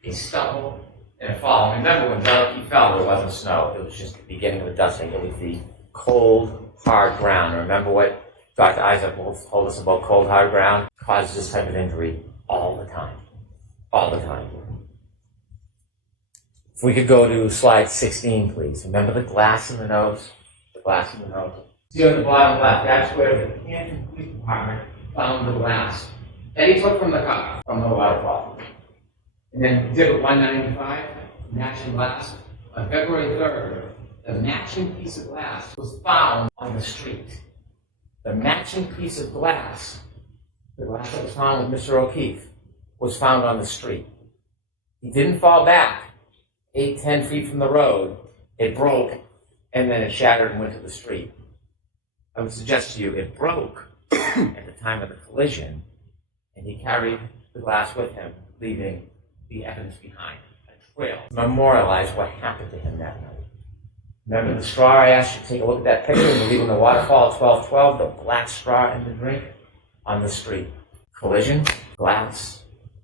a stumble, and a fall. Remember when John O'Keefe fell, there wasn't snow. It was just the beginning of the dusting. It was the cold, hard ground. Remember what Dr. Isaac Wolf told us about cold, hard ground? It causes this type of injury all the time. All the time. If we could go to slide 16, please. Remember the glass in the nose? The glass in the nose. See on the bottom left, that's where the Canton Police Department found the glass that he took from the car, from the waterfall. And then Exhibit 195, matching glass. On February 3rd, the matching piece of glass was found on the street. The matching piece of glass, the glass that was found with Mr. O'Keefe, was found on the street. He didn't fall back 8-10 feet from the road. It broke, and then it shattered and went to the street. I would suggest to you it broke at the time of the collision, and he carried the glass with him, leaving the evidence behind, a trail to memorialize what happened to him that night. Remember the straw I asked you to take a look at that picture and leaving the waterfall at 12:12, the black straw in the drink on the street. Collision, glass,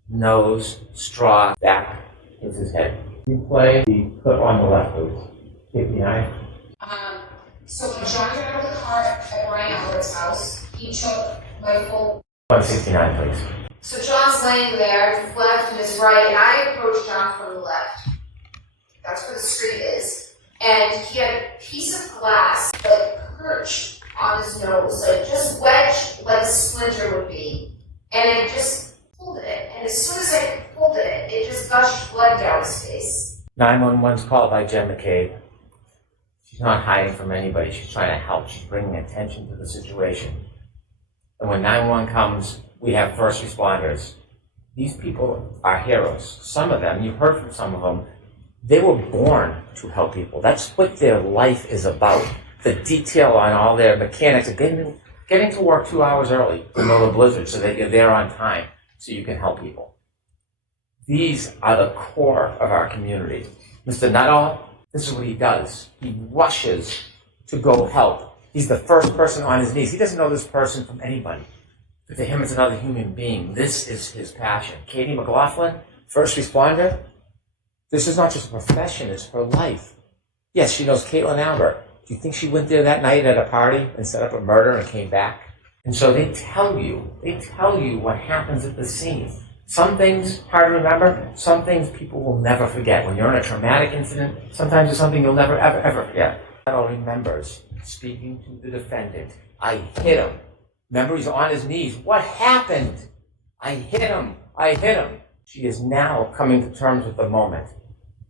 nose, straw, back is his head. You play the clip on the left, please. 59. So when John got out of the car at Brian Albert's house, he took my full... 169, please. So John's laying there, his left and his right, and I approached John from the left. That's where the street is. And he had a piece of glass, like, perched on his nose, like, just wedged like a splinter would be. And I just pulled it. And as soon as I pulled it, it just gushed blood down his face. 911's called by Jen McCabe. She's not hiding from anybody. She's trying to help. She's bringing attention to the situation. And when 911 comes, we have first responders. These people are heroes. Some of them, you've heard from some of them, they were born to help people. That's what their life is about. The detail on all their mechanics of getting to work 2 hours early in the middle of the blizzard so that you're there on time so you can help people. These are the core of our community. Mr. Nuttall, this is what he does. He rushes to go help. He's the first person on his knees. He doesn't know this person from anybody. But to him, it's another human being. This is his passion. Katie McLaughlin, first responder. This is not just a profession, it's her life. Yes, she knows Caitlin Albert. Do you think she went there that night at a party and set up a murder and came back? And so they tell you what happens at the scene. Some things hard to remember, some things people will never forget. When you're in a traumatic incident, sometimes it's something you'll never, ever forget. Adele remembers speaking to the defendant. I hit him. Remember, he's on his knees. What happened? I hit him. She is now coming to terms with the moment.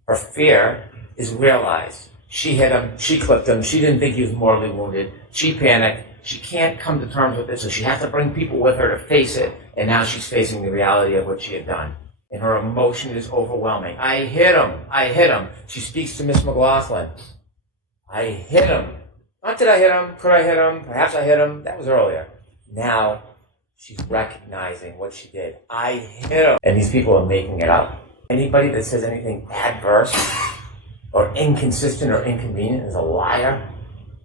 Her fear is realized. She hit him. She clipped him. She didn't think he was mortally wounded. She panicked. She can't come to terms with it, so she has to bring people with her to face it. And now she's facing the reality of what she had done. And her emotion is overwhelming. I hit him. She speaks to Miss McLaughlin. I hit him. Not did I hit him, could I hit him, perhaps I hit him. That was earlier. Now she's recognizing what she did. I hit him. And these people are making it up. Anybody that says anything adverse or inconsistent or inconvenient is a liar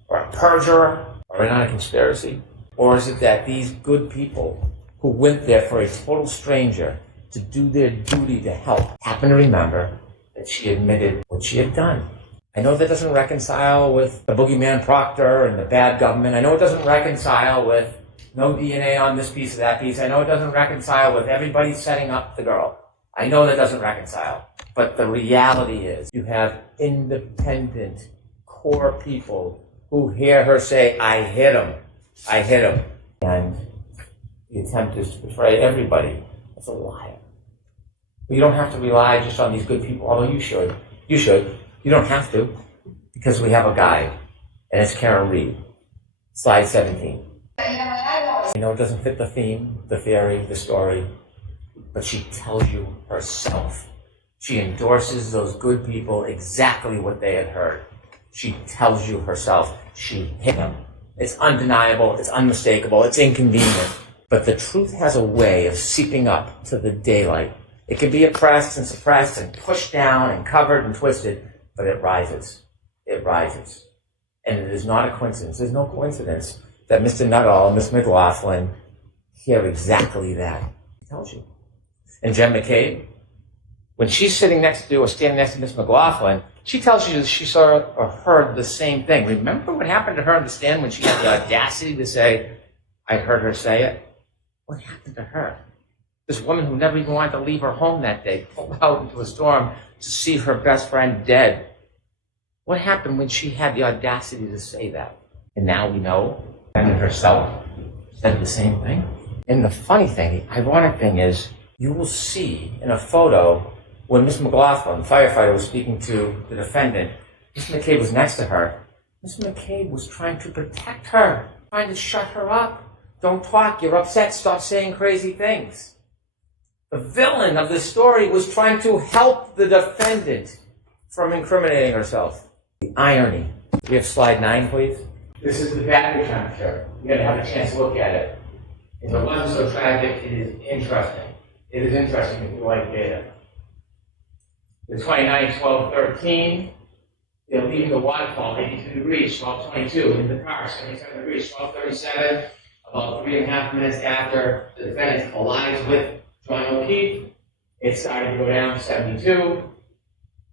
or a perjurer or in on a conspiracy. Or is it that these good people who went there for a total stranger to do their duty to help happen to remember that she admitted what she had done? I know that doesn't reconcile with the boogeyman Proctor and the bad government. I know it doesn't reconcile with no DNA on this piece or that piece. I know it doesn't reconcile with everybody setting up the girl. I know that doesn't reconcile. But the reality is you have independent, core people who hear her say, I hit him. And the attempt is to betray everybody. That's a liar. But you don't have to rely just on these good people, although you should. You should. You don't have to, because we have a guide, and it's Karen Reed. Slide 17. I know it doesn't fit the theme, the theory, the story, but she tells you herself. She endorses those good people exactly what they had heard. She tells you herself she hit him. It's undeniable, it's unmistakable, it's inconvenient. But the truth has a way of seeping up to the daylight. It can be oppressed and suppressed and pushed down and covered and twisted, but it rises. It rises. And it is not a coincidence. There's no coincidence that Mr. Nuttall and Miss McLaughlin hear exactly that. He tells you. And Jen McCabe, when she's sitting next to or standing next to Miss McLaughlin, she tells you she saw or heard the same thing. Remember what happened to her in the stand when she had the audacity to say, I heard her say it? What happened to her? This woman who never even wanted to leave her home that day, pulled out into a storm to see her best friend dead. What happened when she had the audacity to say that? And now we know, Brennan herself said the same thing. And the funny thing, the ironic thing is, you will see in a photo when Miss McLaughlin, the firefighter, was speaking to the defendant, Miss McCabe was next to her. Miss McCabe was trying to protect her, trying to shut her up. Don't talk, you're upset, stop saying crazy things. The villain of this story was trying to help the defendant from incriminating herself. The irony. We have slide 9, please. This is the battery temperature. You're going to have a chance to look at it. If it wasn't so tragic, it is interesting. It is interesting if you like data. The 29, 12, 13, they're leaving the waterfall, 82 degrees, 12:22. In the car, 77 degrees, 12:37. About 3.5 minutes after the defendant collides with John O'Keefe, it started to go down to 72,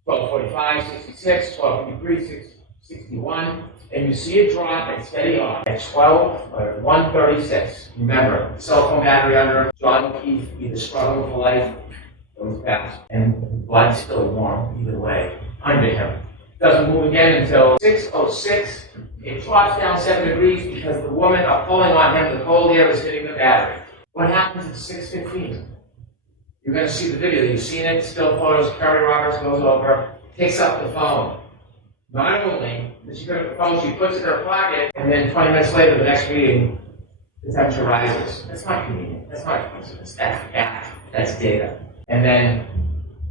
12:45, 66, 12:53, 61, and you see it drop and steady off at 1:36. Remember, cell phone battery under John O'Keefe, either struggling for life or was passed, and blood still warm either way under him. Doesn't move again until 6:06. It drops down 7 degrees because the women are pulling on him. The cold air is hitting the battery. What happens at 6:15? You're going to see the video. You've seen it. Still photos. Carrie Roberts goes over, picks up the phone. Not only does she pick up the phone, she puts it in her pocket, and then 20 minutes later, the next meeting, the temperature rises. That's not convenient. That's not a coincidence. That's fact. That's data. And then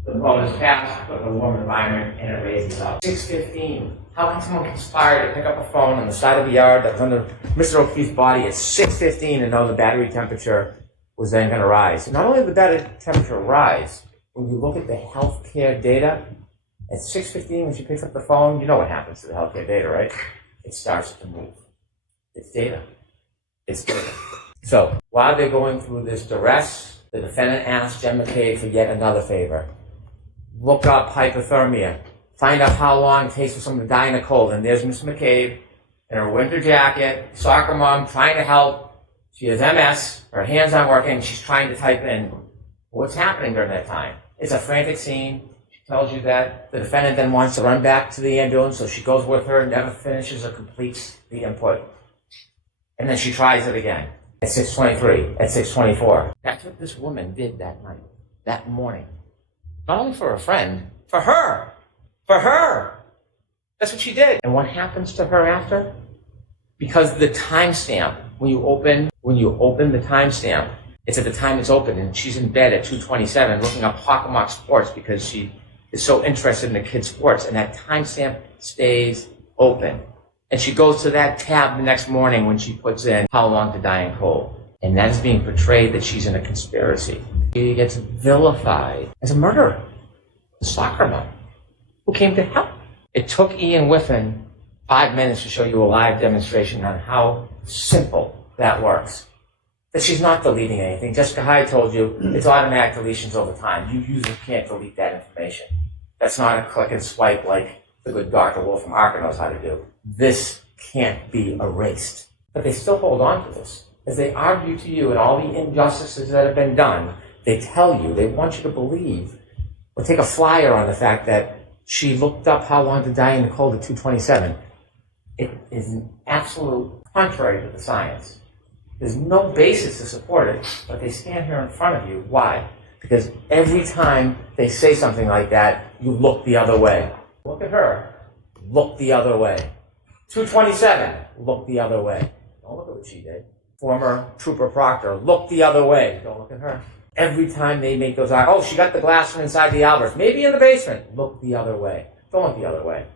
the phone is passed, but the warm environment, and it raises up. 6:15. How can someone conspire to pick up a phone on the side of the yard that was under Mr. O'Keefe's body at 6:15 and know the battery temperature was then going to rise? Not only did the battery temperature rise, when you look at the healthcare data, at 6:15 when she picks up the phone, you know what happens to the healthcare data, right? It starts to move. It's data. It's data. So while they're going through this duress, the defendant asked Jen McCabe for yet another favor. look up hypothermia, find out how long it takes for someone to die in a cold. And there's Miss McCabe in her winter jacket, soccer mom, trying to help. She has MS, her hands aren't working, she's trying to type in what's happening during that time. It's a frantic scene. She tells you that the defendant then wants to run back to the ambulance, so she goes with her, never finishes or completes the input. And then she tries it again at 6:23, at 6:24. That's what this woman did that night, that morning. Not only for a friend, for her. For her. That's what she did. And what happens to her after? Because the timestamp, when you open the timestamp, it's at the time it's open, and she's in bed at 2:27 looking up Hockomock sports because she is so interested in the kids' sports, and that timestamp stays open. And she goes to that tab the next morning when she puts in how long to die in cold. And that is being portrayed that she's in a conspiracy. She gets vilified as a murderer, a soccer mom who came to help. It took Ian Whiffen 5 minutes to show you a live demonstration on how simple that works. That she's not deleting anything. Jessica Hyde told you it's automatic deletions over time. You users can't delete that information. That's not a click and swipe like the good Dr. Wolf from Arca knows how to do. This can't be erased. But they still hold on to this. As they argue to you and all the injustices that have been done, they tell you, they want you to believe, or take a flyer on the fact that she looked up how long to die in the cold at 2:27. It is an absolute contrary to the science. There's no basis to support it, but they stand here in front of you. Why? Because every time they say something like that, you look the other way. Look at her. Look the other way. 2:27. Look the other way. Don't look at what she did. Former Trooper Proctor. Look the other way. Don't look at her. Every time they make those, oh, she got the glass from inside the Alberts. Maybe in the basement. Look the other way. Don't look the other way.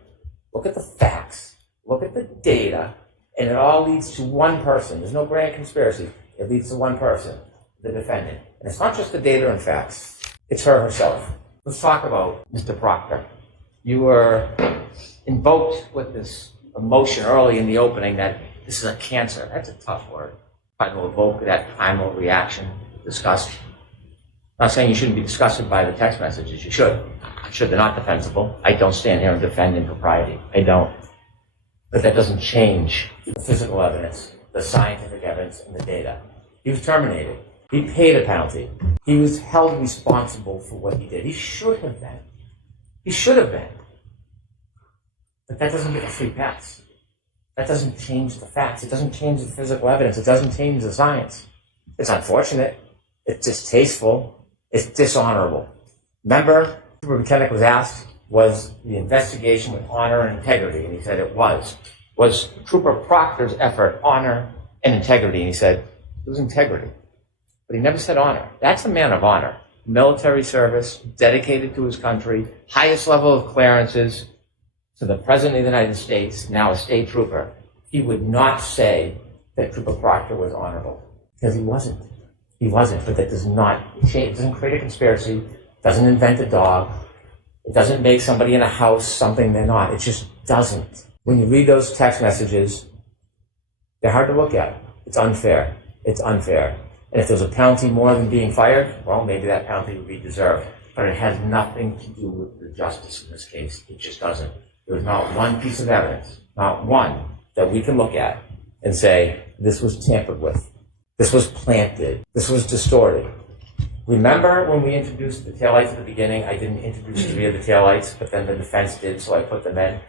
Look at the facts. Look at the data. And it all leads to one person. There's no grand conspiracy. It leads to one person, the defendant. And it's not just the data and facts. It's her herself. Let's talk about Mr. Proctor. You were invoked with this emotion early in the opening that this is a cancer. That's a tough word. Trying to evoke that primal reaction, disgust. I'm not saying you shouldn't be disgusted by the text messages. You should. They're not defensible. I don't stand here and defend impropriety. I don't. But that doesn't change the physical evidence, the scientific evidence, and the data. He was terminated. He paid a penalty. He was held responsible for what he did. He should have been. He should have been. But that doesn't get a free pass. That doesn't change the facts. It doesn't change the physical evidence. It doesn't change the science. It's unfortunate. It's distasteful. It's dishonorable. Remember, Trooper McKennick was asked, was the investigation with honor and integrity? And he said it was. Was Trooper Proctor's effort honor and integrity? And he said it was integrity. But he never said honor. That's a man of honor. Military service, dedicated to his country, highest level of clearances to the President of the United States, now a state trooper. He would not say that Trooper Proctor was honorable, because he wasn't. He wasn't, but that does not change. It doesn't create a conspiracy, doesn't invent a dog, it doesn't make somebody in a house something they're not. It just doesn't. When you read those text messages, they're hard to look at. It's unfair. It's unfair. And if there's a penalty more than being fired, well, maybe that penalty would be deserved. But it has nothing to do with the justice in this case. It just doesn't. There's not one piece of evidence, not one, that we can look at and say, this was tampered with. This was planted. This was distorted. Remember when we introduced the taillights at the beginning? I didn't introduce 3 of the taillights, but then the defense did, so I put them in.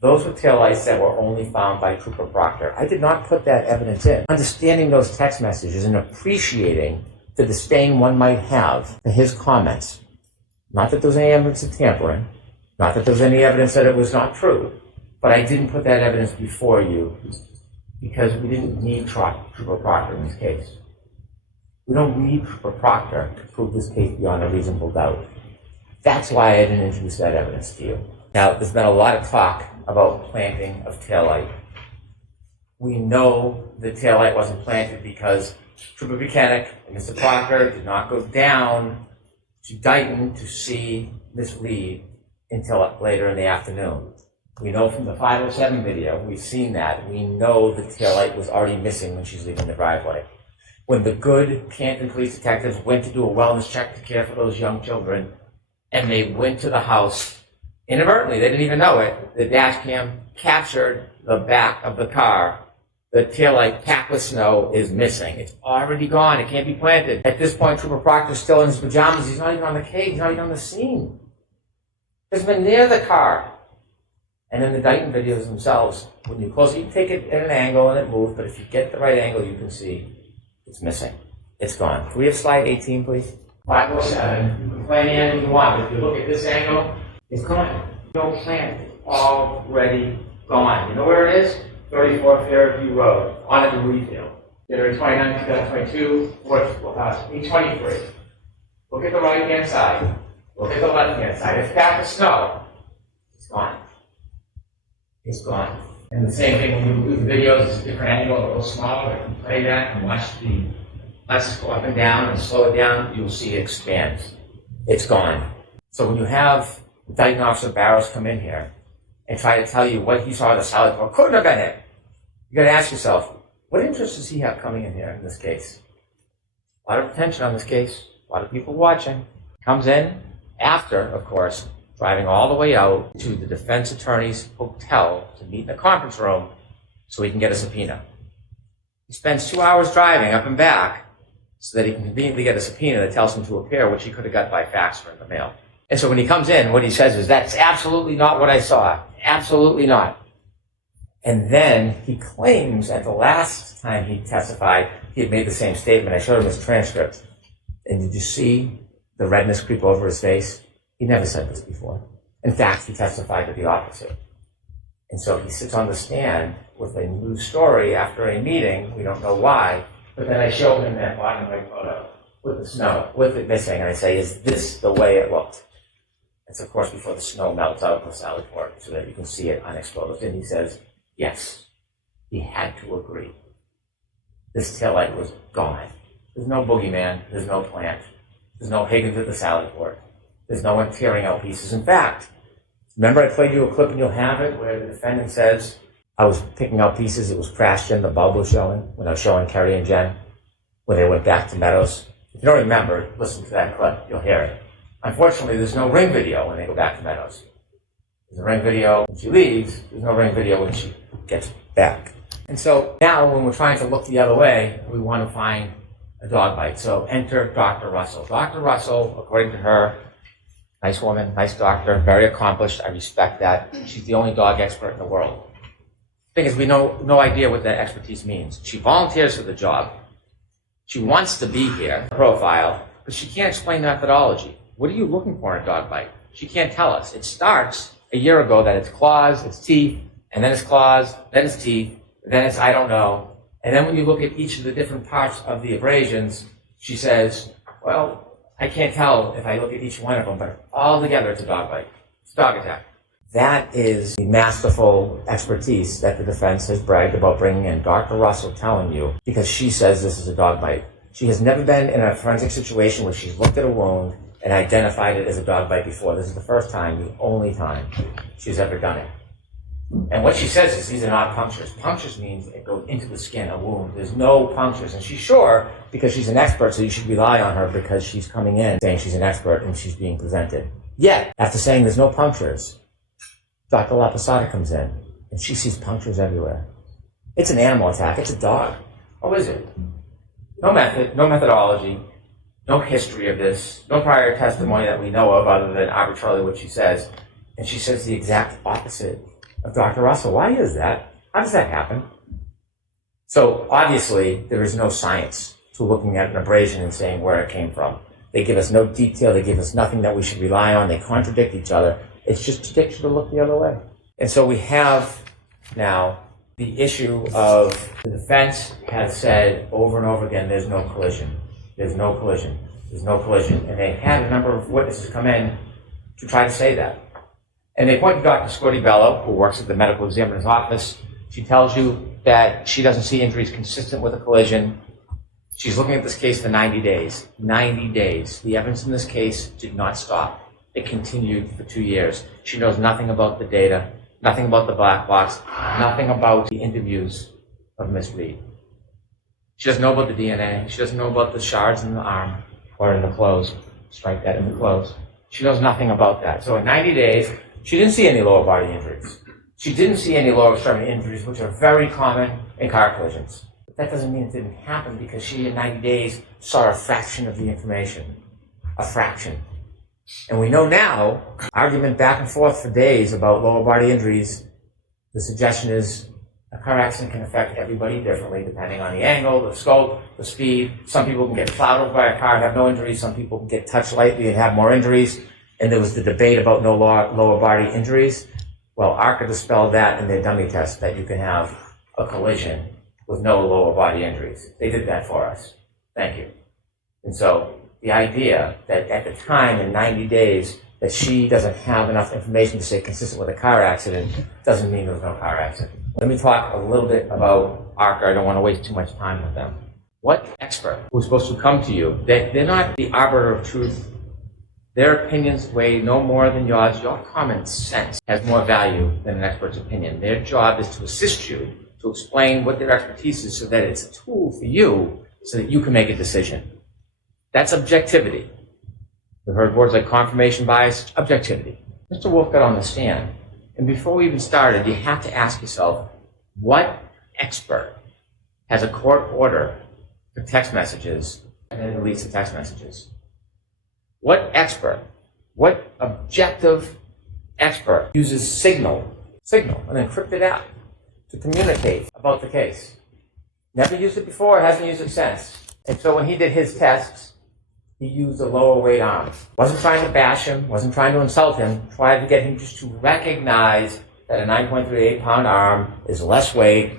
Those were taillights that were only found by Trooper Proctor. I did not put that evidence in. Understanding those text messages and appreciating the disdain one might have for his comments. Not that there was any evidence of tampering, not that there was any evidence that it was not true, but I didn't put that evidence before you because we didn't need Trooper Proctor in this case. We don't need Trooper Proctor to prove this case beyond a reasonable doubt. That's why I didn't introduce that evidence to you. Now, there's been a lot of talk about planting of taillight. We know the taillight wasn't planted because Trooper Buchanan and Mr. Proctor did not go down to Dighton to see Miss Reed until later in the afternoon. We know from the 507 video, we've seen that. We know the taillight was already missing when she's leaving the driveway. When the good Canton police detectives went to do a wellness check to care for those young children, and they went to the house inadvertently. They didn't even know it. The dash cam captured the back of the car. The taillight packed with snow is missing. It's already gone. It can't be planted. At this point, Trooper Proctor's still in his pajamas. He's not even on the case. He's not even on the scene. He's been near the car. And then the Dighton videos themselves, when you close it, you take it at an angle and it moves, but if you get the right angle, you can see it's missing. It's gone. Can we have slide 18, please? 507. You can plan the angle you want, but if you look at this angle, it's gone. No plant. It's already gone. You know where it is? 34 Fairview Road, on the Louis field. January 29, 2022, 823. Look at the right-hand side. Look at the left-hand side. It's packed with snow. It's gone. It's gone. And the same thing when we do the videos, it's a different angle, a little smaller. If you play that and watch the let's go up and down and slow it down, you'll see it expands. It's gone. So when you have Dighton Officer Barrows come in here and try to tell you what he saw at the salad bar, couldn't have been it. You got to ask yourself, what interest does he have coming in here in this case? A lot of attention on this case, a lot of people watching. Comes in after, of course, driving all the way out to the defense attorney's hotel to meet in the conference room so he can get a subpoena. He spends 2 hours driving up and back so that he can conveniently get a subpoena that tells him to appear, which he could have got by fax or in the mail. And so when he comes in, what he says is, that's absolutely not what I saw. Absolutely not. And then he claims that the last time he testified, he had made the same statement. I showed him his transcript. And did you see the redness creep over his face? He never said this before. In fact, he testified to the opposite. And so he sits on the stand with a new story after a meeting. We don't know why. But then I show him that black and white photo with the snow, with it missing. And I say, is this the way it looked? It's, of course, before the snow melts out of the salad port so that you can see it unexploded. And he says, yes, he had to agree. This taillight was gone. There's no boogeyman. There's no plant. There's no Higgins at the salad port. There's no one tearing out pieces. In fact, remember I played you a clip and you'll have it where the defendant says, I was picking out pieces, it was crashed in, the bulb was showing, when I was showing Kerry and Jen, when they went back to Meadows. If you don't remember, listen to that clip, you'll hear it. Unfortunately, there's no ring video when they go back to Meadows. There's a ring video when she leaves, there's no ring video when she gets back. And so now when we're trying to look the other way, we want to find a dog bite. So enter Dr. Russell. Dr. Russell, according to her, nice woman, nice doctor, very accomplished. I respect that. She's the only dog expert in the world. The thing is, we know no idea what that expertise means. She volunteers for the job. She wants to be here, profile, but she can't explain the methodology. What are you looking for in a dog bite? She can't tell us. It starts a year ago that it's claws, it's teeth, and then it's claws, then it's teeth, then it's I don't know. And then when you look at each of the different parts of the abrasions, she says, well, I can't tell if I look at each one of them, but all together it's a dog bite. It's a dog attack. That is the masterful expertise that the defense has bragged about bringing in. Dr. Russell telling you, because she says this is a dog bite. She has never been in a forensic situation where she's looked at a wound and identified it as a dog bite before. This is the first time, the only time she's ever done it. And what she says is these are not punctures. Punctures means it goes into the skin, a wound. There's no punctures. And she's sure because she's an expert, so you should rely on her because she's coming in saying she's an expert and she's being presented. Yet, after saying there's no punctures, Dr. Laposada comes in and she sees punctures everywhere. It's an animal attack. It's a dog. Oh, is it? No method, no methodology, no history of this, no prior testimony that we know of other than arbitrarily what she says. And she says the exact opposite of Dr. Russell. Why is that? How does that happen? So obviously there is no science to looking at an abrasion and saying where it came from. They give us no detail. They give us nothing that we should rely on. They contradict each other. It's just too dictator to look the other way. And so we have now the issue of the defense has said over and over again, there's no collision. There's no collision. There's no collision. And they had a number of witnesses come in to try to say that. And they point to Dr. Scotty Bello, who works at the medical examiner's office. She tells you that she doesn't see injuries consistent with a collision. She's looking at this case for 90 days. 90 days. The evidence in this case did not stop. It continued for 2 years. She knows nothing about the data, nothing about the black box, nothing about the interviews of Miss Reed. She doesn't know about the DNA. She doesn't know about the shards in the arm or in the clothes. Strike that in the clothes. She knows nothing about that. So in 90 days, she didn't see any lower body injuries. She didn't see any lower extremity injuries, which are very common in car collisions. But that doesn't mean it didn't happen because she, in 90 days, saw a fraction of the information. A fraction. And we know now, argument back and forth for days about lower body injuries, the suggestion is a car accident can affect everybody differently depending on the angle, the scope, the speed. Some people can get plowed over by a car and have no injuries. Some people can get touched lightly and have more injuries. And there was the debate about no lower body injuries. Well, ARCA dispelled that in their dummy test that you can have a collision with no lower body injuries. They did that for us. Thank you. And so the idea that at the time in 90 days that she doesn't have enough information to say consistent with a car accident doesn't mean there was no car accident. Let me talk a little bit about ARCA. I don't want to waste too much time with them. What expert who's supposed to come to you, they're not the arbiter of truth. Their opinions weigh no more than yours. Your common sense has more value than an expert's opinion. Their job is to assist you, to explain what their expertise is so that it's a tool for you so that you can make a decision. That's objectivity. We've heard words like confirmation bias, objectivity. Mr. Wolf got on the stand, and before we even started, you have to ask yourself, what expert has a court order for text messages and then deletes the text messages? What expert, what objective expert uses Signal, an encrypted app, to communicate about the case? Never used it before, hasn't used it since. And so when he did his tests, he used a lower weight arm. Wasn't trying to bash him, wasn't trying to insult him, tried to get him just to recognize that a 9.38 pound arm is less weight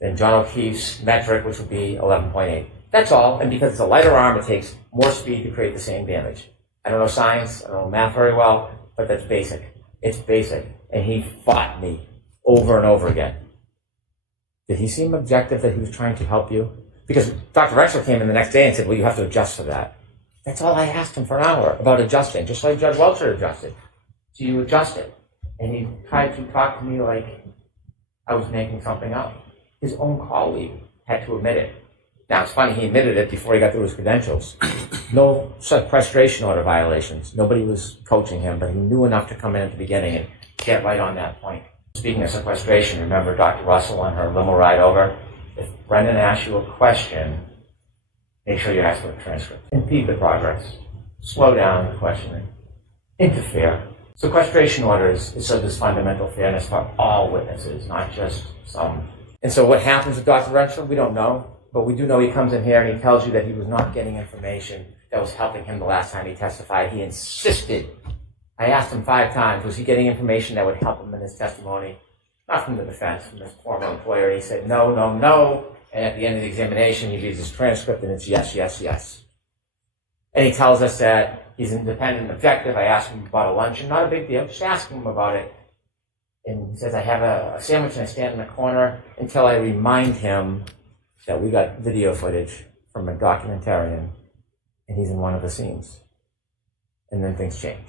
than John O'Keefe's metric, which would be 11.8. That's all, and because it's a lighter arm, it takes more speed to create the same damage. I don't know science, I don't know math very well, but that's basic. It's basic. And he fought me over and over again. Did he seem objective that he was trying to help you? Because Dr. Rexler came in the next day and said, well, you have to adjust for that. That's all I asked him for an hour about adjusting, just like Judge Welcher adjusted. So you adjust it. And he tried to talk to me like I was making something up. His own colleague had to admit it. Now, it's funny, he admitted it before he got through his credentials. No sequestration order violations. Nobody was coaching him, but he knew enough to come in at the beginning and get right on that point. Speaking of sequestration, remember Dr. Russell on her limo ride over? If Brennan asks you a question, make sure you ask for a transcript. Impede the progress. Slow down the questioning. Interfere. Sequestration orders is so there's fundamental fairness for all witnesses, not just some. And so what happens with Dr. Rexler, we don't know. But we do know he comes in here and he tells you that he was not getting information that was helping him the last time he testified. He insisted. I asked him 5 times, was he getting information that would help him in his testimony? Not from the defense, from his former employer. He said, no, no, no. And at the end of the examination, he reads his transcript and it's yes, yes, yes. And he tells us that he's independent and objective. I asked him about a luncheon. Not a big deal. Just asking him about it. And he says, I have a sandwich and I stand in the corner until I remind him that we got video footage from a documentarian, and he's in one of the scenes. And then things change.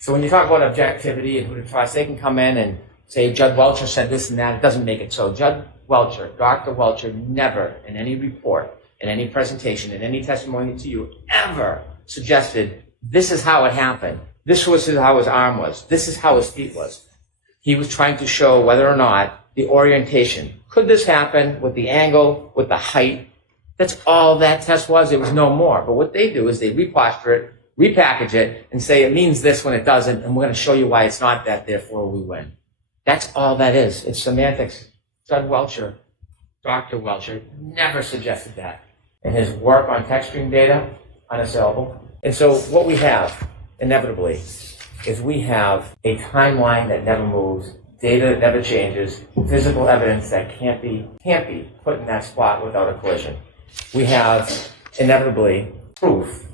So when you talk about objectivity and who to trust, they can come in and say, Judge Welcher said this and that. It doesn't make it so. Judge Welcher, Dr. Welcher, never in any report, in any presentation, in any testimony to you, ever suggested this is how it happened. This was how his arm was. This is how his feet was. He was trying to show whether or not the orientation. Could this happen with the angle, with the height? That's all that test was. It was no more. But what they do is they reposture it, repackage it, and say it means this when it doesn't, and we're going to show you why it's not that, therefore we win. That's all that is. It's semantics. Judge Welcher, Dr. Welcher, never suggested that. And his work on text stream data, unassailable. And so what we have, inevitably, is we have a timeline that never moves, data that never changes, physical evidence that can't be put in that spot without a collision. We have, inevitably, proof,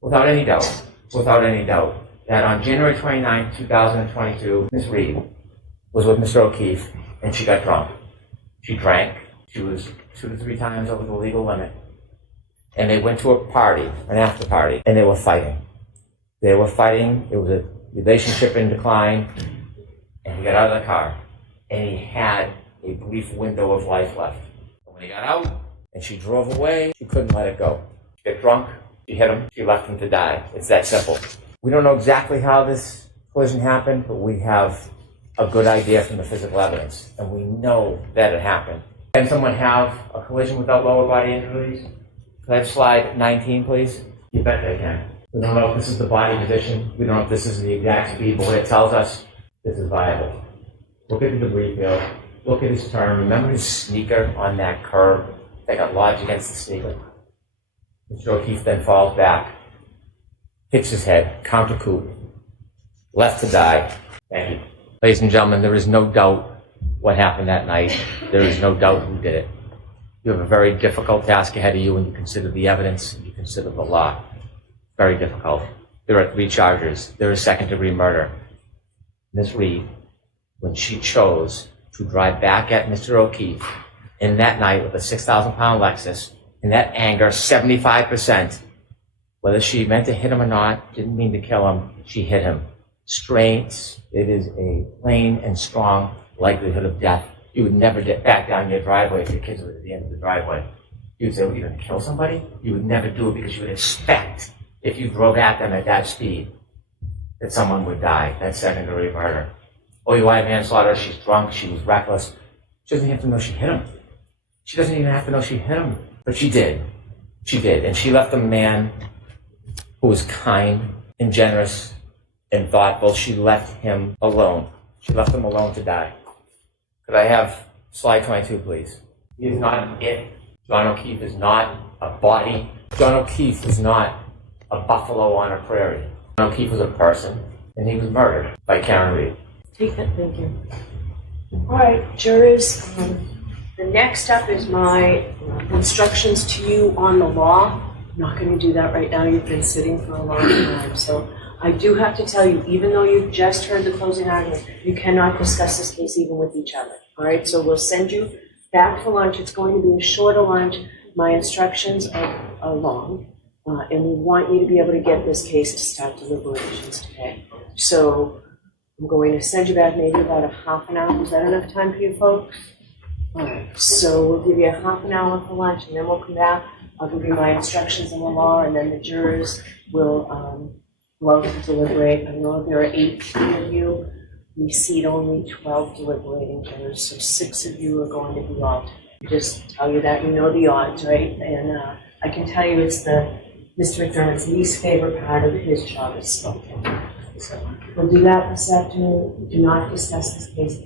without any doubt, that on January 29, 2022, Ms. Reed was with Mr. O'Keefe, and she got drunk. She drank. She was 2 to 3 times over the legal limit. And they went to a party, an after party, and they were fighting. It was a relationship in decline. And he got out of the car, and he had a brief window of life left. But when he got out, and she drove away, she couldn't let it go. She got drunk, she hit him, she left him to die. It's that simple. We don't know exactly how this collision happened, but we have a good idea from the physical evidence, and we know that it happened. Can someone have a collision without lower body injuries? Could I have slide 19, please? You bet they can. We don't know if this is the body position. We don't know if this is the exact speed, but what it tells us, this is viable. Look at the debris field. Look at his turn. Remember his sneaker on that curve that got lodged against the sneaker? Mr. O'Keefe then falls back, hits his head, counter coup, left to die. Thank you. Ladies and gentlemen, there is no doubt what happened that night. There is no doubt who did it. You have a very difficult task ahead of you when you consider the evidence and you consider the law. Very difficult. There are 3 charges. There is second-degree murder. Ms. Reed, when she chose to drive back at Mr. O'Keefe in that night with a 6,000-pound Lexus, in that anger, 75%, whether she meant to hit him or not, didn't mean to kill him, she hit him. Straight, it is a plain and strong likelihood of death. You would never get back down your driveway if your kids were at the end of the driveway. You'd say, well, you're going to kill somebody? You would never do it because you would expect, if you drove at them at that speed, that someone would die. That's second-degree murder. OUI manslaughter, she's drunk, she was reckless. She doesn't have to know she hit him. She doesn't even have to know she hit him. But she did. She did. And she left a man who was kind and generous and thoughtful. She left him alone. She left him alone to die. Could I have slide 22, please? He is not it. John O'Keefe is not a body. John O'Keefe is not a buffalo on a prairie. John O'Keefe was a person, and he was murdered by Karen Reed. Take that, thank you. All right, jurors, the next up is my instructions to you on the law. I'm not going to do that right now. You've been sitting for a long time. So I do have to tell you, even though you've just heard the closing argument, you cannot discuss this case even with each other. All right, so we'll send you back for lunch. It's going to be a shorter lunch. My instructions are long, and we want you to be able to get this case to start deliberations today. So I'm going to send you back maybe about a half an hour. Is that enough time for you folks? All right, so we'll give you a half an hour for lunch, and then we'll come back. I'll give you my instructions on the law, and then the jurors will go out to deliberate. I know there are 18 of you. We seat only 12 deliberating jurors, so 6 of you are going to be out. Just tell you that you know the odds, right? And I can tell you it's Mr. McDermott's least favorite part of his job is smoking. So we'll do that this afternoon. Do not discuss this case.